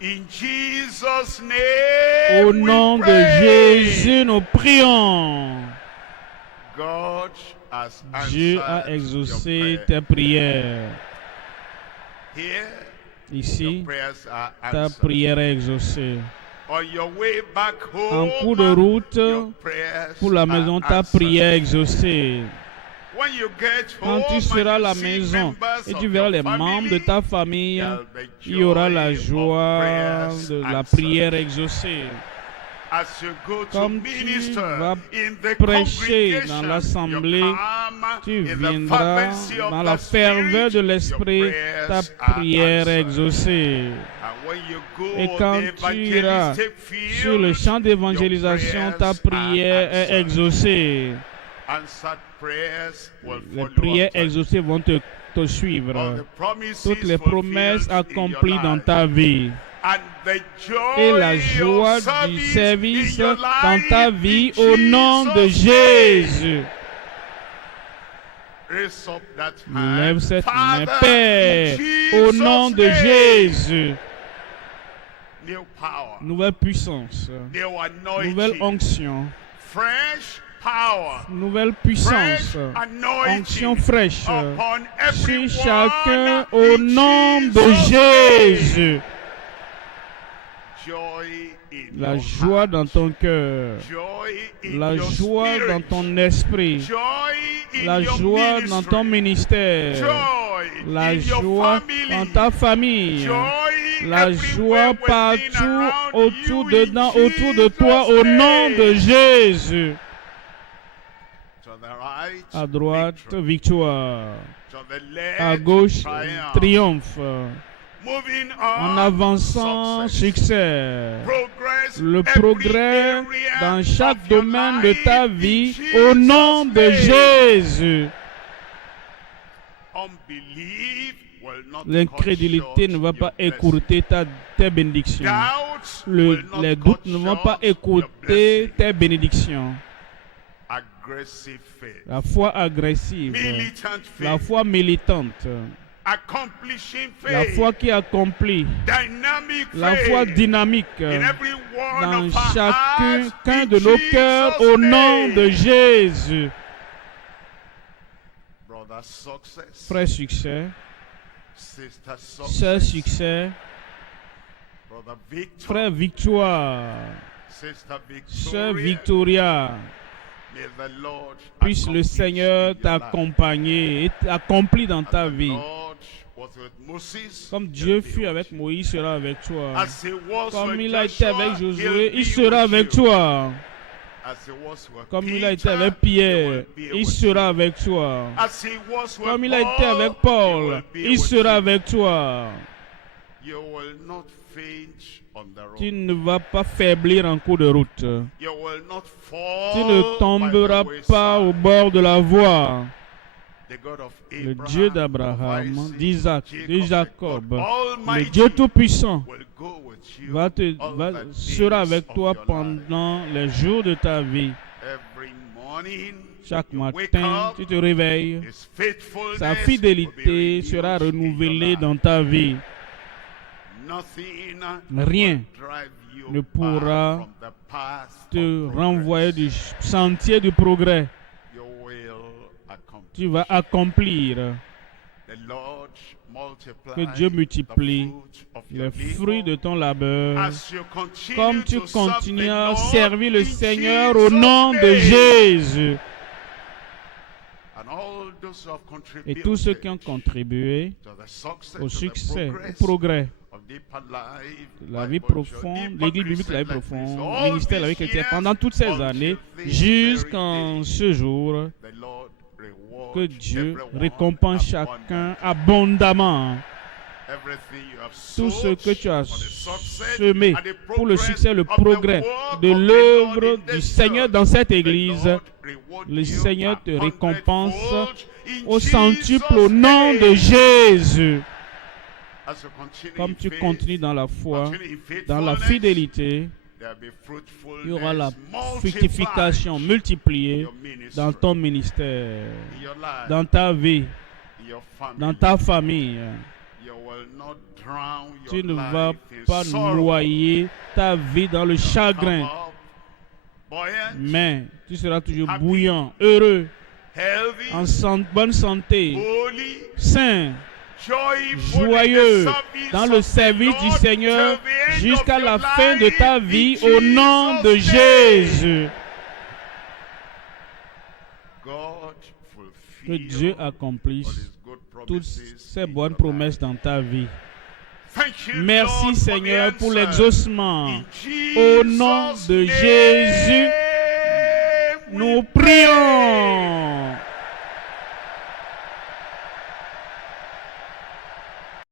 In Jesus' name, Au nom we de pray. Jésus, nous prions. God Dieu a exaucé tes prières. Ici, ta prière est exaucée. En cours de route, pour la maison, ta prière est exaucée. Quand tu seras à la maison et tu verras les membres de ta famille, il y aura la joie de la prière exaucée. Comme tu vas prêcher dans l'assemblée, tu viendras dans la ferveur de l'esprit, ta prière est exaucée. Et quand tu iras sur le champ d'évangélisation, ta prière est exaucée. Les prières exaucées vont te suivre. Toutes les promesses accomplies dans ta vie. Et la joie du service dans ta vie au nom de Jésus. Lève cette main, Père, au nom de Jésus. Nouvelle puissance, nouvelle onction, nouvelle puissance, onction fraîche sur chacun au nom de Jésus. La joie dans ton cœur, la joie dans ton esprit, la joie dans ton ministère, la joie dans ta famille, la joie partout autour de toi au nom de Jésus. À droite, victoire. À gauche, triomphe. En avançant, succès. Le progrès dans chaque domaine de ta vie au nom de Jésus. L'incrédulité ne va pas écourter tes bénédictions. Les doutes ne vont pas écourter tes bénédictions. La foi agressive, la foi militante, la foi qui accomplit, la foi dynamique dans chacun de nos cœurs au nom de Jésus. Frère succès, sœur succès, frère victoire, sœur Victoria. Puisse le Seigneur t'accompagner et t'accomplir dans ta vie. Comme Dieu fut avec Moïse, il sera avec toi. Comme il a été avec Josué, il sera avec toi. Comme il a été avec Pierre, il sera avec toi. Comme il a été avec Paul, il sera avec toi. Tu ne vas pas faiblir en cours de route. Tu ne tomberas pas au bord de la voie. Le Dieu d'Abraham, d'Isaac, de Jacob, le Dieu Tout-Puissant sera avec toi pendant les jours de ta vie. Chaque matin, tu te réveilles. Sa fidélité sera renouvelée dans ta vie. Rien ne pourra te renvoyer du sentier du progrès. Tu vas accomplir. Que Dieu multiplie les fruits de ton labeur. Comme tu continues à servir le Seigneur au nom de Jésus. Et tous ceux qui ont contribué au succès, au progrès, la vie profonde, l'église biblique, la vie profonde, le ministère, la vie chrétienne, pendant toutes ces années, jusqu'en ce jour, que Dieu récompense chacun abondamment. Tout ce que tu as semé pour le succès, le progrès de l'œuvre du Seigneur dans cette église, le Seigneur te récompense au centuple au nom de Jésus. Comme tu continues dans la foi, dans la fidélité, il y aura la fructification multipliée dans ton ministère, dans ta vie, dans ta famille. Tu ne vas pas noyer ta vie dans le chagrin, mais tu seras toujours bouillant, heureux, en bonne santé, sain, joyeux dans le service du Seigneur jusqu'à la fin de ta vie au nom de Jésus. Que Dieu accomplisse toutes ces bonnes promesses dans ta vie. Merci Seigneur pour l'exaucement. Au nom de Jésus, nous prions.